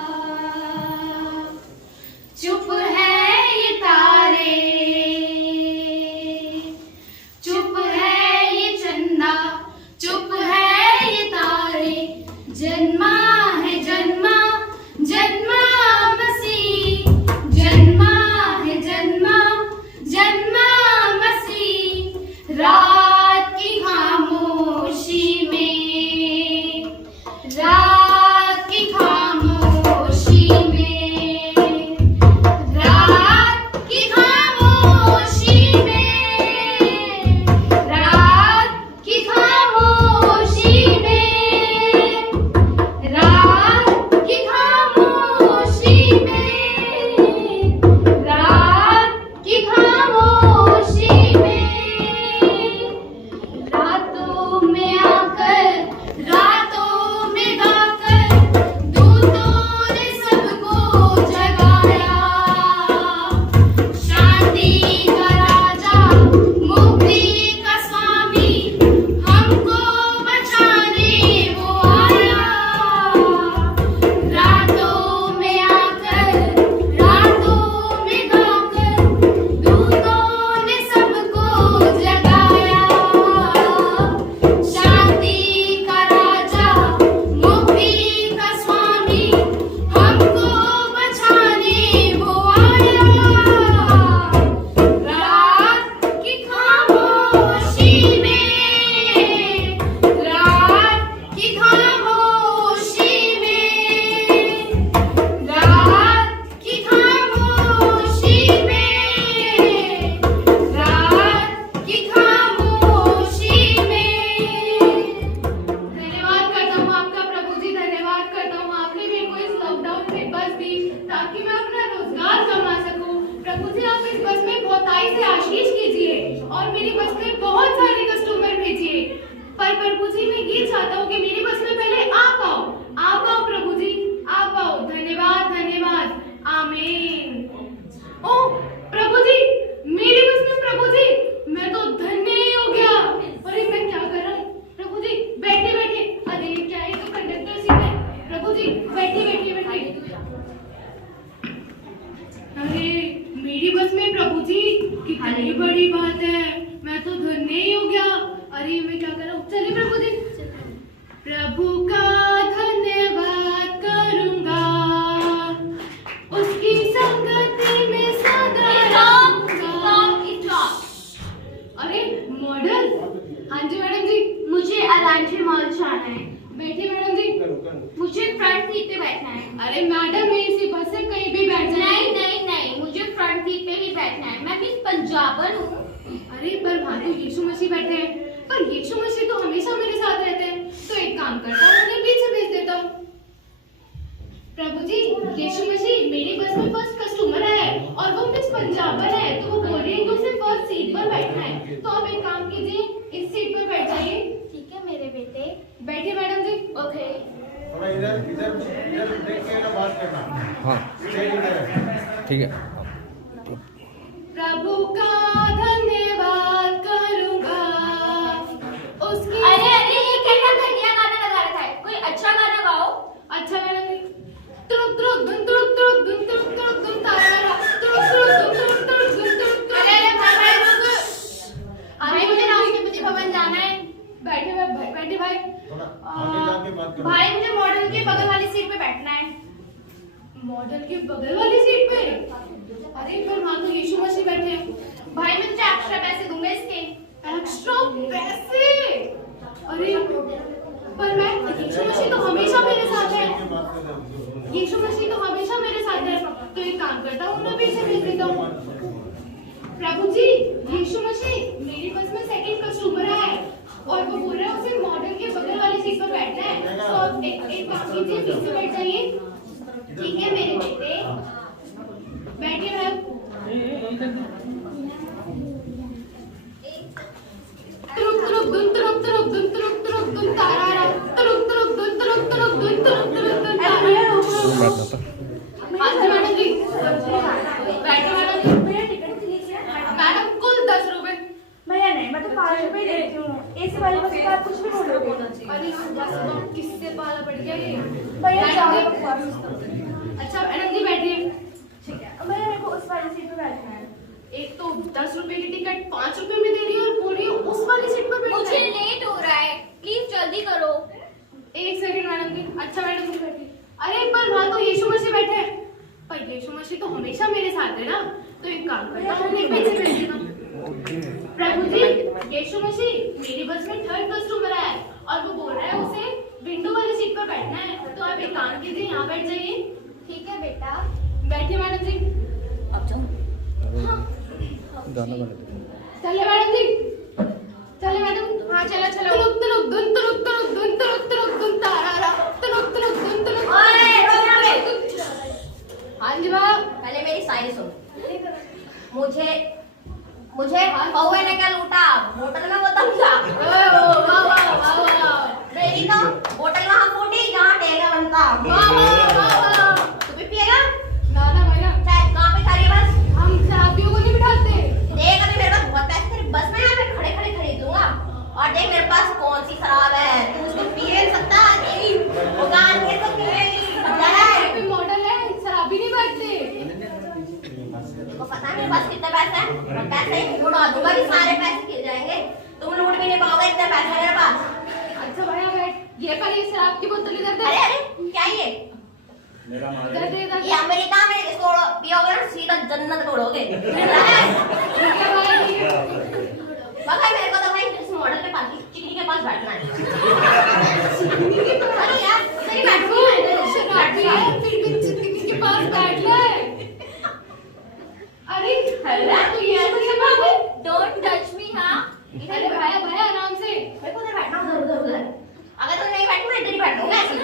चुप है ये तारे, चुप है ये चंदा, चुप है ये तारे, जन्मा है जन्मा जन्मा मसीह, जन्मा है जन्मा जन्मा मसीह, रात की खामोशी में, रात की खामोशी में, रात की खामोशी में, रात की खामोशी में, रात की खामोशी में, रात की खामोशी में, रातों में आकर, रातों में गाकर, दूतों ने सबको जगाया, शांति का राजा, मुक्ति का स्वामी, हमको बचाने वो आया, रातों में आकर, रातों में गाकर, दूतों ने सबको जगाया, शांति का राजा, मुक्ति का स्वामी, हमको बचाने वो आया, रात की खामोशी में, रात की खामोशी में, रात की खामोशी में, रात की खामोशी में। धन्यवाद करता हूँ आपका प्रभु जी, धन्यवाद करता हूँ आपने मेरे को इस लॉकडाउन में बस दी ताकि मैं अपना रोजगार कमा सकूँ। प्रभु जी आप इस बस में बहुताई से आशीष कीजिए और मेरी बस में बहुत सारे कस्टमर भेजिए। पर प्रभु जी मैं ये चाहता हूँ कि मेरी बस में पहले आप आओ प्रभु जी, आप आओ। धन्यवाद धन्यवाद, आमीन। ओह प्रभु जी, मेरी बस में प्रभु जी, मैं तो धन्य ही हो गया। अरे मैं क्या कर रहा हूँ प्रभु जी, बैठे बैठे, अरे क्या है तो कंडक्टर सीट है। प्रभु जी बैठे बैठे बैठे, अरे मेरी बस में प्रभु जी, कितनी बड़ी बात है, मैं तो धन्य ही हो गया। अरे मैं क्या कर रहा हूँ, चलिए प्रभु जी। प्रभु का धन्यवाद करूंगा, उसकी संगति में सदा रहूंगा। अरे मॉडल, हाँ जी मैडम जी, मुझे अलांजी मॉल जाना है। बैठिए मैडम जी, मुझे फ्रंट सीट पे बैठना है। अरे मैडम मैं इसी बस से कहीं भी बैठ जाए। नहीं नहीं नहीं, मुझे फ्रंट सीट पे ही बैठना है, मैं भी पंजाबन हूँ। अरे पर वहाँ तो यीशु मसीह बैठे हैं, पर यीशु मसीह तो हमेशा मेरे साथ रहते हैं, तो एक काम करता हूँ उन्हें पीछे भेज देता हूँ। प्रभु जी यीशु मसीह, मेरी बस में फर्स्ट कस्टमर है और वो मिस पंजाबन है, तो वो बोल रही है कि उसे फर्स्ट सीट पर बैठना है, तो आप एक काम कीजिए, इस सीट पर बैठ जाइए। ठीक है मेरे बेटे, बैठिए मैडम जी। ओके, थोड़ा इधर इधर इधर देख के ना बात करना। हाँ ठीक है। प्रभु का धन्यवाद करूंगा, उसकी। अरे अरे ये कैसा घटिया गाना लगा रखा है, कोई अच्छा गाना गाओ। अच्छा मैडम जी, तुरुक तुरुक धुन तुरुक तुरुक धुन तुरुक तुरुक धुन तारा तुरुक तुरुक धुन तुरुक तुरुक धुन तुरुक। अरे भाई अभी मुझे राष्ट्रपति भवन जाना है। बैठे भाई, थोड़ा आगे जाके बात करो। भाई मुझे मॉडल के बगल वाली सीट पे बैठना है। मॉडल के बगल वाली सीट पे? अरे पर वहाँ तो यीशु मसीह बैठे हैं। भाई मैं तुझे एक्स्ट्रा पैसे दूंगा इसके। एक्स्ट्रा पैसे? अरे पर मैं, यीशु मसीह तो हमेशा मेरे साथ है, यीशु मसीह तो हमेशा मेरे साथ है, तो एक काम करता हूँ मैं पीछे भेज देता हूँ। प्रभु जी यीशु मसीह, मेरी बस में सेकंड कस्टमर है और वो बोल रहा है उसे मॉडल के बगल वाली सीट पर बैठना है, तो एक काम कीजिए, पीछे बैठ जाइए। ठीक है मेरे बेटे, बैठिए मैम। एसी वाली बस में आप कुछ भी बोलोगे। अरे सुबह सुबह किससे पाला पड़ गया ये? भैया जाओ। अच्छा मैडम जी बैठिए। ठीक है, भैया मेरे को उस वाली सीट पे बैठना है। एक तो 10 रुपए की टिकट 5 रुपए में दे रही है और बोल रही है उस वाली सीट पर बैठना मुझे है। लेट हो रहा है, प्लीज जल्दी करो। एक सेकंड मैडम जी। अच्छा मैडम जी बैठिए। अरे पर वहाँ तो यीशु मसीह बैठे हैं। पर यीशु मसीह तो हमेशा मेरे साथ है ना, तो एक काम करता हूँ उन्हें पीछे बैठ देना। प्रभु जी, यीशु मसीह मेरी बस में 3rd कस्टमर है और वो बोल रहा है उसे विंडो वाली सीट पर बैठना है, तो आप एक काम कीजिए यहाँ बैठ जाइए। ठीक है बेटा। बैठिए मैडम जी। अब जाओ। गाना बना दो। चलिए मैडम जी। चलिए मैडम। हाँ चला चला। तुरुक तुरुक धुन तुरुक तुरुक धुन तुरुक तुरुक धुन तारारा तुरुक तुरुक धुन तुरुक। ओए रुक यहाँ पे। हाँ जी बाबा। पहले मेरी शायरी सुन। मुझे कौवे ने क्या लूटा, बोतल में वो दम था। वाह वाह वाह वाह। मेरी तो बोतल वहाँ फूटी जहाँ टेगा बनता। वाह वाह वाह वाह। तू भी पिएगा? ना ना भैया। कहाँ पे खा रही है बस? हम शराबियों को नहीं बिठाते। देख अभी मेरे पास बहुत पैसे तेरी बस में यहाँ पे खड़े खड़े खरीद लूंगा। और देख मेरे पास कौन सी शराब है, तू उसको पी नहीं सकता। तेरी दुकान के तो पिएगी, समझा है? मॉडल है, शराबी नहीं बैठते। तुमको पता है मेरे पास कितने पैसे हैं? मैं पैसे लुटा दूंगा कि सारे पैसे गिर जाएंगे, तुम लूट भी नहीं पाओगे इतने पैसे मेरे पास। अच्छा भैया बैठ। ये पर ये शराब की बोतल इधर दे। अरे अरे क्या ये? इधर दे इधर। ये अमेरिका में इसको पियोगे ना सीधा जन्नत तोड़ोगे। मगर मेरे को तो भाई इस मॉडल के पास चिकनी के पास बैठना है। अरे यार इधर ही बैठूंगी मैं, इधर शराबी है फिर भी चिकनी के पास बैठना है। अरे तो ये ऐसे बाबू डोंट टच मी। हाँ अरे भैया भैया आराम से। मेरे को उधर बैठना, उधर उधर उधर। अगर तुम नहीं बैठी मैं इधर ही बैठूंगा ऐसे।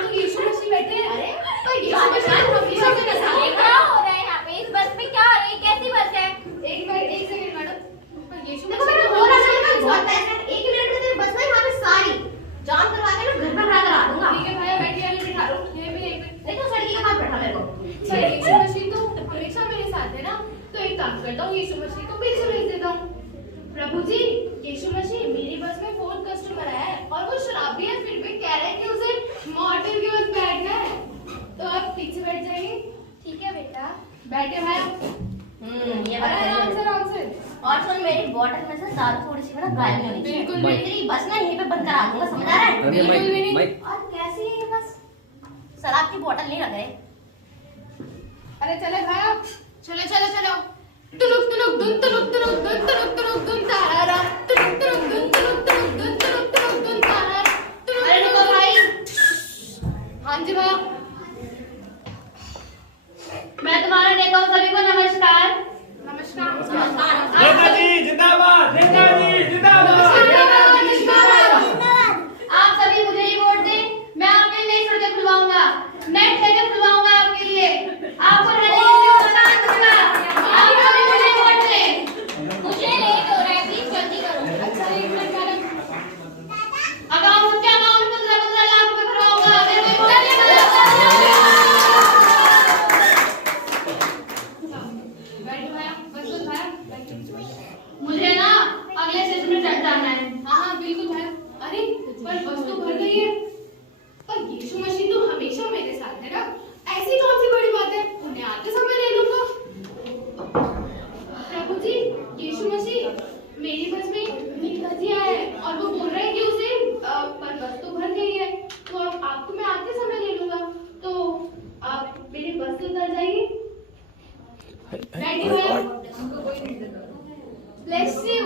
तो यीशु मसीह बैठे हैं। अरे पर यीशु मसीह हमेशा मेरे साथ है। क्या हो रहा है यहाँ पे? इस बस में क्या हो रहा है? कैसी बस है? एक सेकंड मैडम। पर यीशु देखो मसीह मैंने तो बोला हमेशा था मेरे ना बहुत साथ है। पैसे, 1 मिनट में तेरी बस में यहाँ पे सारी जाम करवा के ना घर पे खड़ा करा दूंगा। ठीक है भैया बैठिए, अभी बिठा लो। ये भी एक मिनट। नहीं तो सड़की के पास बैठा मेरे को। पर यीशु मसीह तो हमेशा मेरे साथ है ना, तो एक काम करता हूँ यीशु मसीह को पीछे भेज देता हूँ। प्रभु जी, यीशु मसीह मेरी बस में 4th कस्टमर है और वो शराबी है, फिर भी कह रहे हैं कि उसे मॉडल के बस बैठना है, तो आप पीछे बैठ जाइए। ठीक है बेटा। बैठे भैया। ये अरे आराम से आराम से। और सुन मेरी बॉटल में से दारू थोड़ी सी ना गायब नहीं होनी चाहिए। बिल्कुल मैं नहीं। तेरी बस ना यहीं पे बंद करा दूंगा, समझ आ रहा है? बिल्कुल भी नहीं। और कैसी है ये बस? शराब की बोतल नहीं रख रहे। अरे चले भैया, चलो चलो चलो। तुरुक तुरुक धुन तुरुक तुरुक धुन तुरुक तुरुक धुन तारारा तुरुक तुरुक धुन तुरुक तुरुक धुन तुरुक तुरुक धुन तारारा। अरे रुको भाई। हाँ जी भैया। मैं तुम्हारा नेता हूँ, सभी को नमस्कार। नमस्कार। नमस्कार। नेताजी जिंदाबाद, नेताजी जिंदाबाद। आप सभी मुझे ही वोट दें, मैं आपके लिए नई सड़कें खुलवाऊंगा, नए ठेके खुलवाऊंगा आपके लिए। आपको रहने के लिए मकान दूंगा। आप सभी मुझे वोट दें। मुझे लेट हो रहा है, प्लीज जल्दी करो। अच्छा एक मिनट मैडम। अकाउंट के अकाउंट 15 लाख रुपए भरवाऊंगा। मेरे को वोट दें। बैठो भैया, बस बस भैया बैठो। मुझे ना अगले स्टेशन में चढ़ जाना है। हाँ हाँ बिल्कुल भैया। अरे पर बस तो भर गई है। पर यीशु मसीह तो हमेशा मेरे साथ है ना, ऐसी कौन सी बड़ी बात है, उन्हें आते समय ले लूंगा। प्रभु जी, यीशु मसीह मेरी बस में नींद है और वो बोल रहे हैं कि उसे पर बस तो भर गई है, तो अब आपको मैं आते समय ले लूंगा, तो आप मेरी बस से उतर जाइए। बैठिए भैया। Bless you.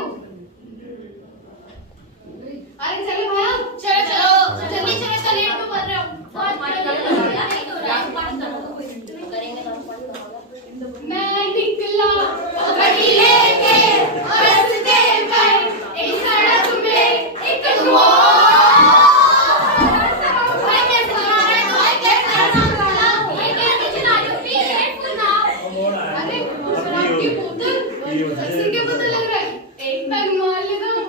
अरे चलो भैया, चलो चलो जल्दी चलो, चलिए मैं बोल रहा हूँ। मैं निकला गड्डी लेके रास्ते पर, एक सड़क में एक अरे शराब की बोतल ऐसे क्या पता लग रहा है, एक पैग मार लेता हूँ।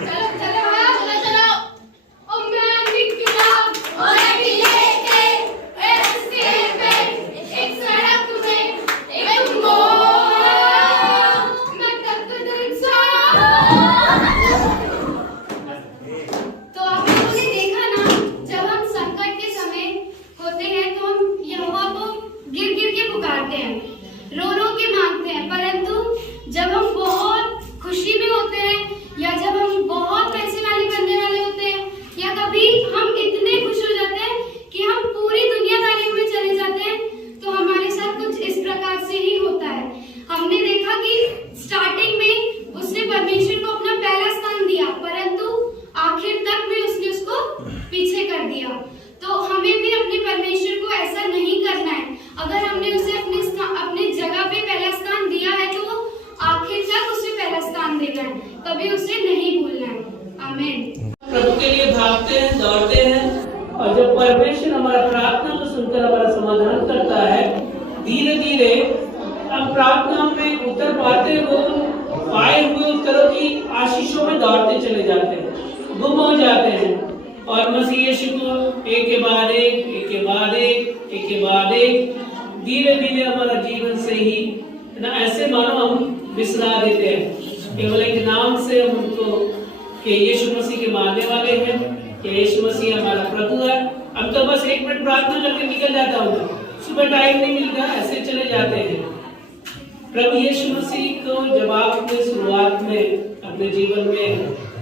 चलो चलो भैया, चलो चलो। और मैं निकला गड्डी लेके रास्ते पे, एक सड़क में एक मोड़। उत्तर पाते हैं वो पाए हुए उत्तरों की आशीषों में दौड़ते चले जाते हैं, गुम हो जाते हैं और मसीह यीशु को एक के बाद एक, एक के बाद एक, एक के बाद एक, धीरे धीरे हमारा जीवन से ही ना ऐसे मानो हम बिसरा देते हैं। केवल एक नाम से हम उनको कि यीशु मसीह के मानने वाले हैं, कि यीशु मसीह हमारा प्रभु है। हम तो बस 1 मिनट प्रार्थना करके निकल जाता हूँ, सुबह टाइम नहीं मिलता, ऐसे चले जाते हैं। प्रभु यीशु मसीह को जब आपने शुरुआत में अपने जीवन में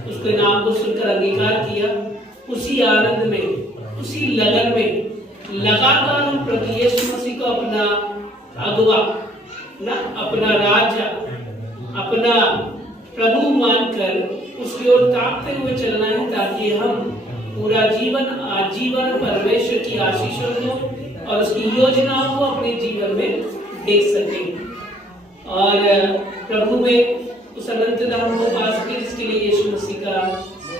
उसके नाम को सुनकर अंगीकार किया, उसी आनंद में, उसी लगन में लगातार हम प्रभु यीशु मसीह को अपना अगुवा ना, अपना राजा, अपना प्रभु मानकर उसकी ओर ताकते हुए चलना है, ताकि हम पूरा जीवन आजीवन परमेश्वर की आशीषों को और उसकी योजनाओं को अपने जीवन में देख सकें और प्रभु में उस अनंत धाम को पा सके जिसके लिए यीशु मसीह का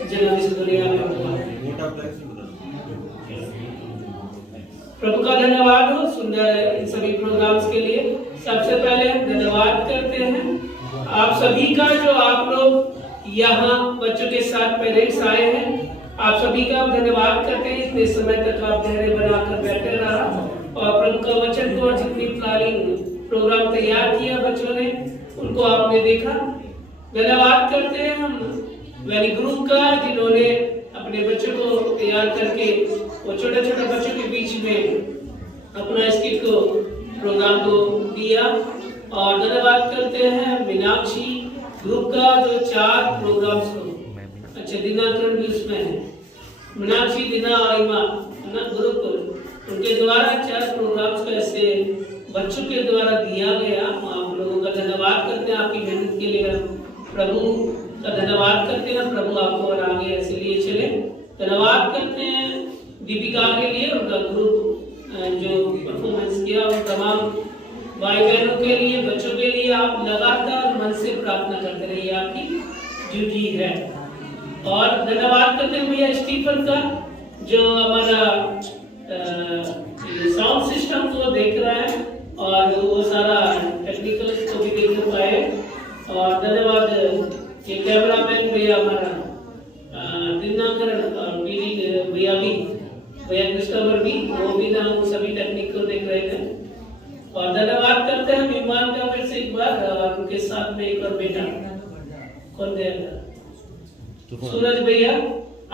जन्म इस दुनिया में हुआ। प्रभु का धन्यवाद हो सुंदर इन सभी प्रोग्राम्स के लिए। सबसे पहले हम धन्यवाद करते हैं आप सभी का, जो आप लोग यहाँ बच्चों के साथ पेरेंट्स आए हैं, आप सभी का धन्यवाद करते हैं। इतने समय तक आप धैर्य बनाकर बैठे रहा और प्रभु का वचन को और जितनी प्लानिंग प्रोग्राम तैयार किया बच्चों ने उनको आपने देखा। धन्यवाद करते हैं हम वैली ग्रुप का, जिन्होंने अपने बच्चों को तैयार करके वो छोटे छोटे बच्चों के बीच में अपना स्किट को प्रोग्राम को दिया। और धन्यवाद करते हैं मीनाक्षी ग्रुप का, जो 4 प्रोग्राम्स को अच्छा दिनाकरण भी उसमें है, मीनाक्षी, दिना और इमा ग्रुप, उनके द्वारा 4 प्रोग्राम्स को ऐसे बच्चों के द्वारा दिया गया। आप लोगों का धन्यवाद करते हैं, आपकी मेहनत के लिए प्रभु का धन्यवाद करते हैं। प्रभु आपको और आगे ऐसे लिए चले। धन्यवाद करते हैं दीपिका के लिए, उनका ग्रुप जो परफॉर्मेंस किया, उन तमाम भाई बहनों के लिए, बच्चों के लिए आप लगातार मन से प्रार्थना करते रहिए, आपकी ड्यूटी है। और धन्यवाद करते हैं भैया स्टीफन का, जो हमारा साउंड सिस्टम को देख रहा है और वो सारा टेक्निकल को भी देख पाए। और धन्यवाद ये कैमरामैन भैया हमारा दिनाकरण और भैया भी, भैया क्रिस्टोफर भी, वो भी ना वो सभी टेक्निक को देख रहे थे। और धन्यवाद करते हैं विमान का फिर से एक बार, और उनके साथ में एक और बेटा कौन देगा, सूरज भैया,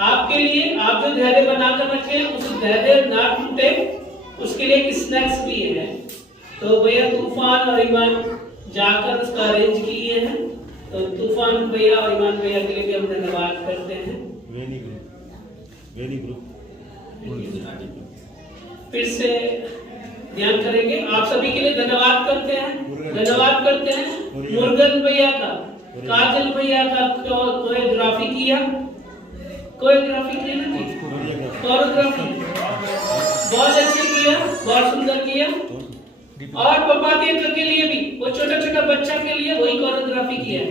आपके लिए आप जो धैर्य बनाकर रखे उस धैर्य ना टूटे उसके लिए एक स्नैक्स भी है। तो भैया तूफान और ईमान जाकर उसका अरेंज किए हैं, तो तूफान भैया और ईमान भैया के लिए भी हम धन्यवाद करते हैं। फिर से ध्यान करेंगे, आप सभी के लिए धन्यवाद करते हैं। धन्यवाद करते हैं मुर्गन भैया का, काजल भैया का, कोरियोग्राफी किया, कोरियोग्राफी किया ना, कोरियोग्राफी बहुत अच्छी किया, बहुत सुंदर किया। और पापा के लिए भी, वो छोटा छोटा बच्चा के लिए वही कोरियोग्राफी किया है।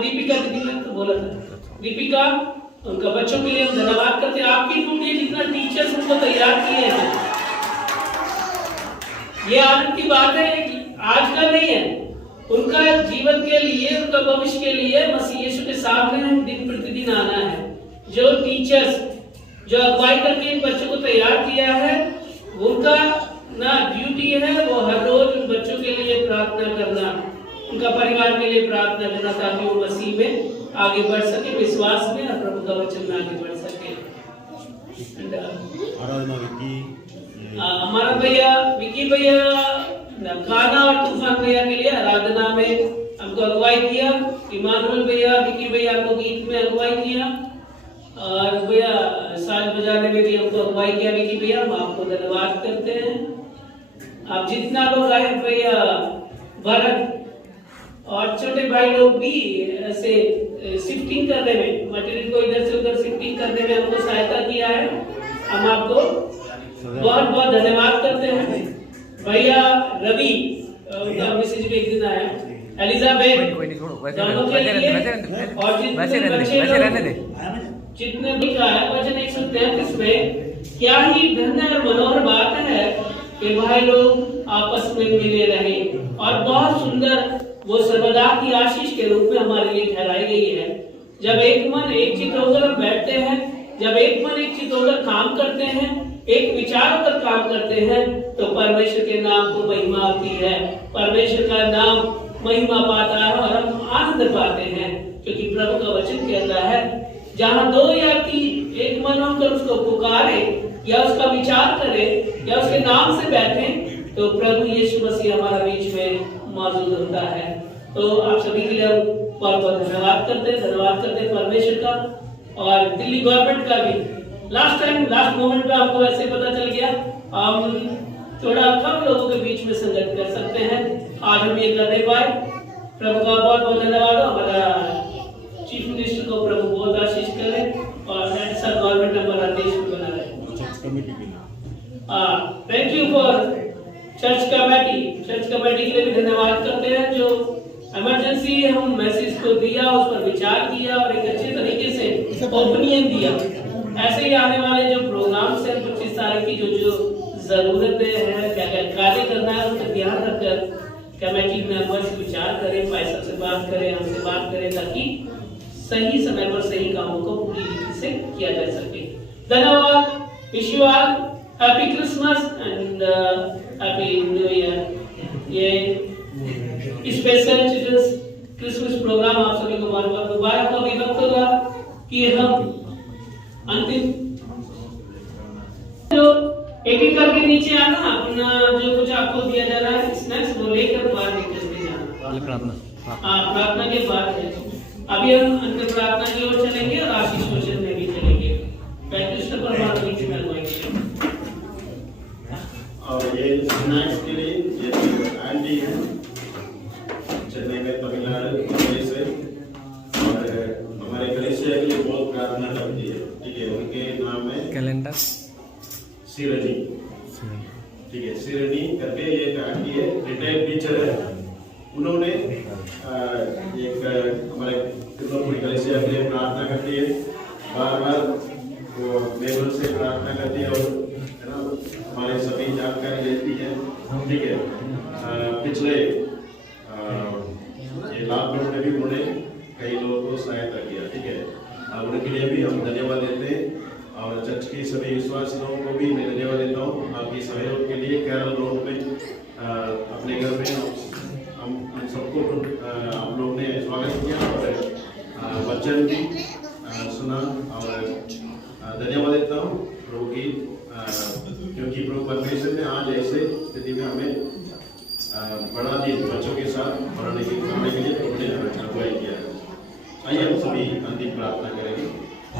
दीपिका दीदी ने तो बोला था, दीपिका, उनका बच्चों के लिए हम धन्यवाद करते हैं। आपकी ड्यूटी जितना टीचर्स उनको तैयार किए हैं, ये आनंद की बात है, आज का नहीं है, उनका जीवन के लिए, उनका भविष्य के लिए मसीह यीशु के सामने हम दिन प्रतिदिन आना है। जो टीचर्स जो अगुवाई करके इन बच्चों को तैयार किया है, उनका ना ड्यूटी है वो हर रोज उन बच्चों के लिए प्रार्थना करना, उनका परिवार के लिए प्रार्थना करना, ताकि वो मसीह में आगे बढ़ सके, विश्वास में, और प्रभु का वचन में आगे बढ़ सके। हमारा भैया विकी भैया गाना और तूफान भैया के लिए आराधना में हमको अगुवाई किया। इमानुअल भैया, विकी भैया को गीत में अगुवाई किया, और भैया साज बजाने में भी हमको अगुवाई किया विकी भैया, हम आपको धन्यवाद करते हैं। आप जितना लोग आए, भैया भरत और छोटे भाई लोग भी ऐसे शिफ्टिंग करने में, मटेरियल को इधर से उधर शिफ्टिंग करने में हमको सहायता किया है, हम आपको बहुत बहुत धन्यवाद करते हैं। भैया रवि, उनका मैसेज भी एक दिन आया, एलिजाबेथ, दोनों के लिए, और जितने भी का है वचन 133 में, क्या ही धन्य और मनोहर बात है कि भाई लोग आपस में मिले रहें और बहुत सुंदर वो सर्वदा की आशीष के रूप में हमारे लिए ठहराई गई है। जब एक मन एक चित्त होकर हम बैठते हैं, जब एक मन एक चित्त होकर काम करते हैं, एक विचार होकर काम करते हैं, तो परमेश्वर के नाम को महिमा होती है, परमेश्वर का नाम महिमा पाता है और हम आनंद पाते हैं। क्योंकि प्रभु का वचन कहता है जहां 2 या 3 एक मन होकर उसको पुकारे या उसका विचार करे या उसके नाम से बैठे, तो प्रभु यीशु मसीह हमारा बीच में मौजूद होता है। तो आप सभी के लिए हम बहुत बहुत धन्यवाद करते हैं परमेश्वर का और दिल्ली गवर्नमेंट का भी। लास्ट मोमेंट पे आपको ऐसे पता चल गया, हम थोड़ा कम लोगों के बीच में संगत कर सकते हैं, आज हम ये करने पाए। प्रभु का बहुत बहुत धन्यवाद। हमारा चीफ मिनिस्टर को प्रभु बहुत आशीष करें और ऐसा गवर्नमेंट हमारा देश में बना रहे। Thank you for church committee के लिए भी धन्यवाद करते हैं जो इमरजेंसी हम मैसेज को दिया, उस पर विचार किया और एक अच्छे तरीके से ओपिनियन दिया। ऐसे ही आने वाले जो प्रोग्राम्स हैं 25 तारीख की जो जरूरतें हैं, क्या क्या कार्य करना है, उसका ध्यान रखकर कमेटी मेंबर्स विचार करें, पैसा से बात करें, हमसे बात करें, ताकि सही समय पर सही कामों को पूरी रीति से किया जा सके। धन्यवाद। Wish you all happy Christmas and happy new year. ये स्पेशल चिल्ड्रंस क्रिसमस प्रोग्राम आप सभी को बहुत मुबारक हो। अभी वक्त होगा कि हम अंतिम जो एक करके नीचे आना, अपना जो कुछ आपको दिया जा रहा है स्नैक्स वो लेकर बाहर निकलते जाना। प्रार्थना के बाद है। अभी हम अंतिम प्रार्थना की ओर चलेंगे और आशीष वचन में भी चलेंगे। और ये स्नैक्स के लिए ये आंटी है चेन्नई में, तमिलनाडु से, और हमारे कलेक्शन के लिए बहुत प्रार्थना करती है। ठीक है, उनके नाम है कैलेंडर सिरनी। ठीक है, सिरनी करके एक आंटी है, रिटायर्ड टीचर है। उन्होंने एक हमारे कलेक्शन के लिए प्रार्थना करती है, बार बार वो लेवल से प्रार्थना करती है और हमारे सभी जानकारी लेती है। ठीक है, पिछले ये लॉकडाउन में भी उन्होंने कई लोगों को सहायता किया। ठीक है, उनके लिए भी हम धन्यवाद देते हैं और चर्च के सभी विश्वासी लोगों को भी मैं धन्यवाद देता हूँ आपकी सहयोग के लिए। केरल रोड में अपने घर में हम सबको आप लोगों ने स्वागत किया और वचन भी सुना और धन्यवाद देता हूँ प्रभु की, क्योंकि प्रभु परमेश्वर ने आज ऐसे स्थिति में हमें बड़ा दिन बच्चों के साथ पढ़ने के लिए अगुवाई किया है। आइए हम सभी अंतिम प्रार्थना करेंगे।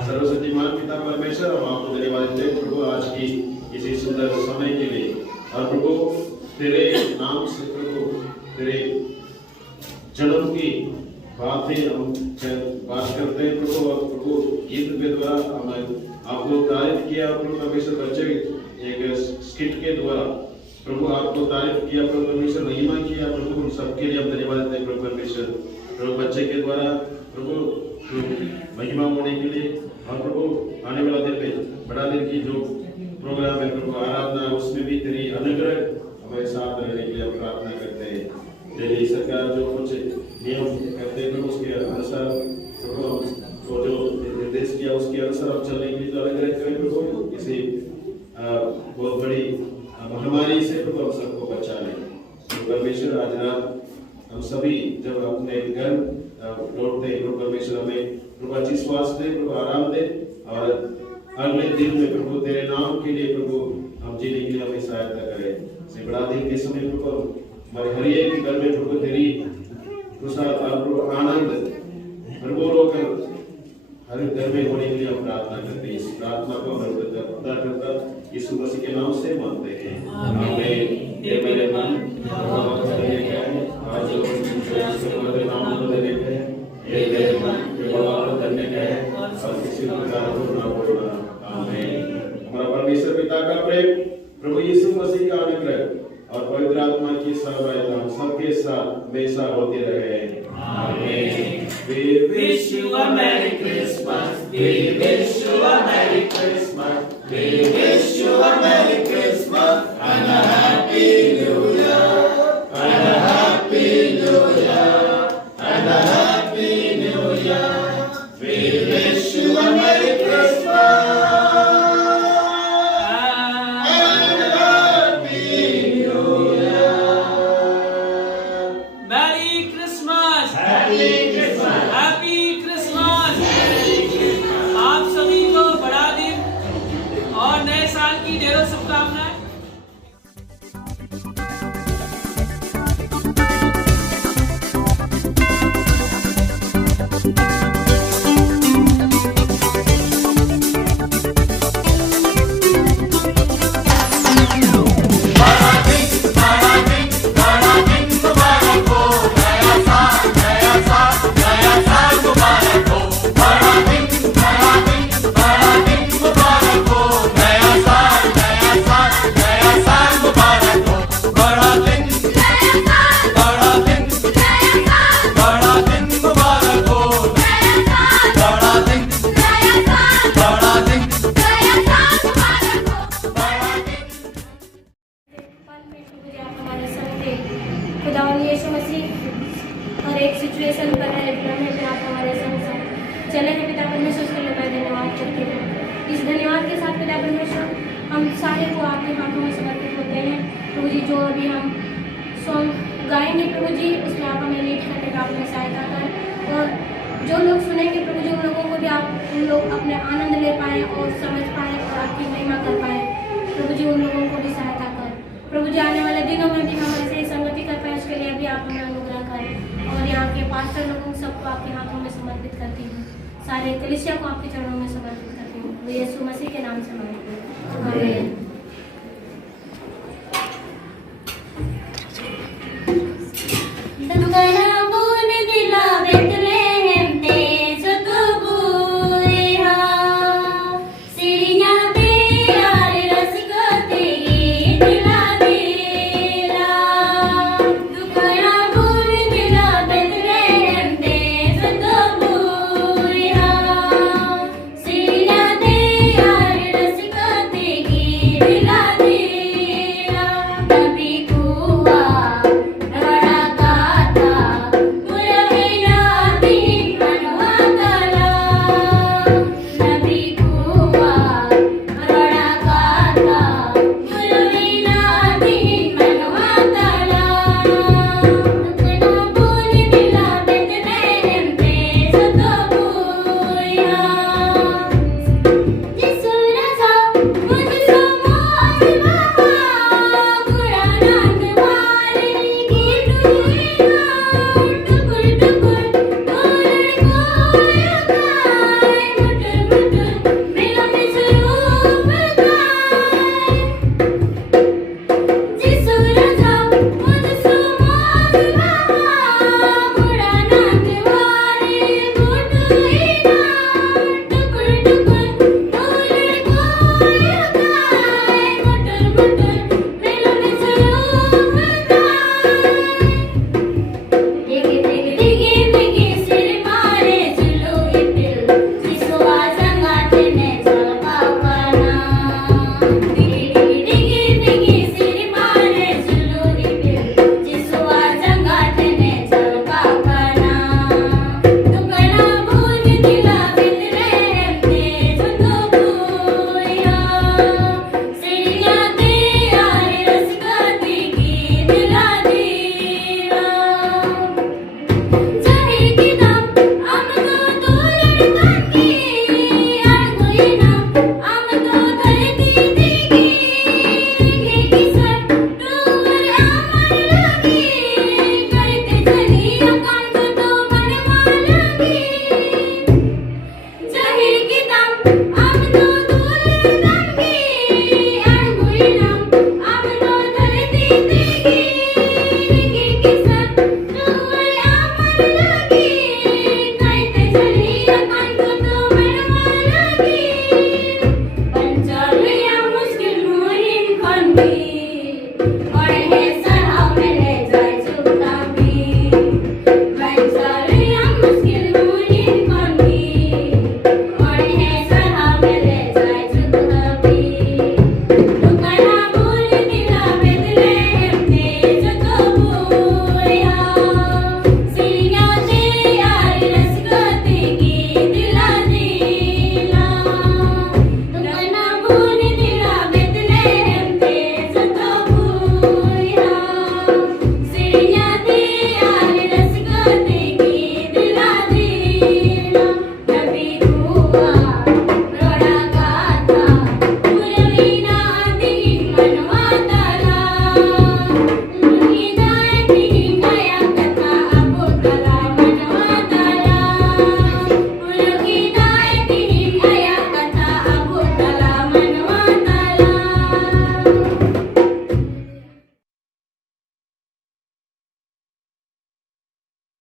सर्वशक्तिमान पिता परमेश्वर, हम आपको धन्यवाद देते हैं प्रभु आज की इसी सुंदर समय के लिए। और प्रभु तेरे नाम से प्रभु तेरे जन्म की बातें हम बात करते हैं प्रभु, और प्रभु गीत के द्वारा हम आपको तारीफ किया प्रभु परमेश्वर, बच्चे एक स्किट के द्वारा प्रभु आपको तारीफ किया प्रभु परमेश्वर, महिमा किया प्रभु। उन सबके लिए हम धन्यवाद देते हैं प्रभु परमेश्वर। प्रभु बच्चे के द्वारा प्रभु महिमा होने के लिए और प्रभु आने वाला दिन में बड़ा दिन की जो प्रोग्राम है प्रभु आराधना, उसमें भी तेरी अनुग्रह हमारे साथ रहने के लिए हम प्रार्थना करते हैं। तेरी सरकार जो कुछ नियम करते हैं उसके अनुसार प्रभु को जो निर्देश किया उसके अनुसार हम चलने के लिए जो अनुग्रह करें प्रभु। किसी बहुत बड़ी महामारी से प्रभु हम सबको बचा ले परमेश्वर। आज रात हम सभी जब अपने घर लौटते हैं प्रभु परमेश्वर, हमें प्रभु अच्छी स्वास्थ्य दे प्रभु, आराम दे और अगले दिन में प्रभु तेरे नाम के लिए प्रभु हम जीने के लिए हमें सहायता करें। से बड़ा दिन के समय प्रभु हमारे हर एक घर में प्रभु तेरी प्रभु आनंद भरपूर होकर हर घर में होने के लिए हम प्रार्थना करते हैं। इस प्रार्थना को हम करता यीशु मसीह के नाम से मानते हैं, आमीन। ये मेरे मन आज नाम को देने का है, ये मेरे मन के बवाल करने का है और किसी प्रकार को ना बोलना, आमीन। हमारा परमेश्वर पिता का प्रेम, प्रभु यीशु मसीह का अनुग्रह और पवित्र आत्मा की सहभागिता हम सबके साथ हमेशा होती रहे, आमीन। We wish you a Merry Christmas. We wish you a Merry Christmas. We wish you a Merry Christmas and a Happy happy Christmas. आप सभी को बड़ा दिन और नए साल की ढेरों शुभकामनाएं। खुदावंद यीशु मसीह हर एक सिचुएशन पर है पे आप हमारे संग चले हैं पिता परमेश्वर, उसके लिए मैं धन्यवाद करती हूँ। इस धन्यवाद के साथ पिता परमेश्वर हम सारे को आपके हाथों में समर्पित होते हैं। प्रभु जी जो अभी हम सॉन्ग गाएंगे प्रभु जी उसमें आप हमें लीड करने का अपनी सहायता करें, और जो लोग सुनेंगे प्रभु जी उन लोगों को भी आप उन लोग अपने आनंद ले पाएँ और समझ पाएँ और आपकी महिमा कर पाएँ। प्रभु जी उन लोगों को भी सहायता करें। प्रभु जी आने वाले दिनों में भी हम ऐसे ही संगति कर पाए उसके लिए भी आप हमें अनुग्रह करें, और यहाँ के पास्टर लोगों सबको आपके हाथों में समर्पित करती हूँ, सारे कलीसिया को आपके चरणों में समर्पित करती हूँ। वो यीशु मसीह के नाम से मांगती हूँ, आमीन।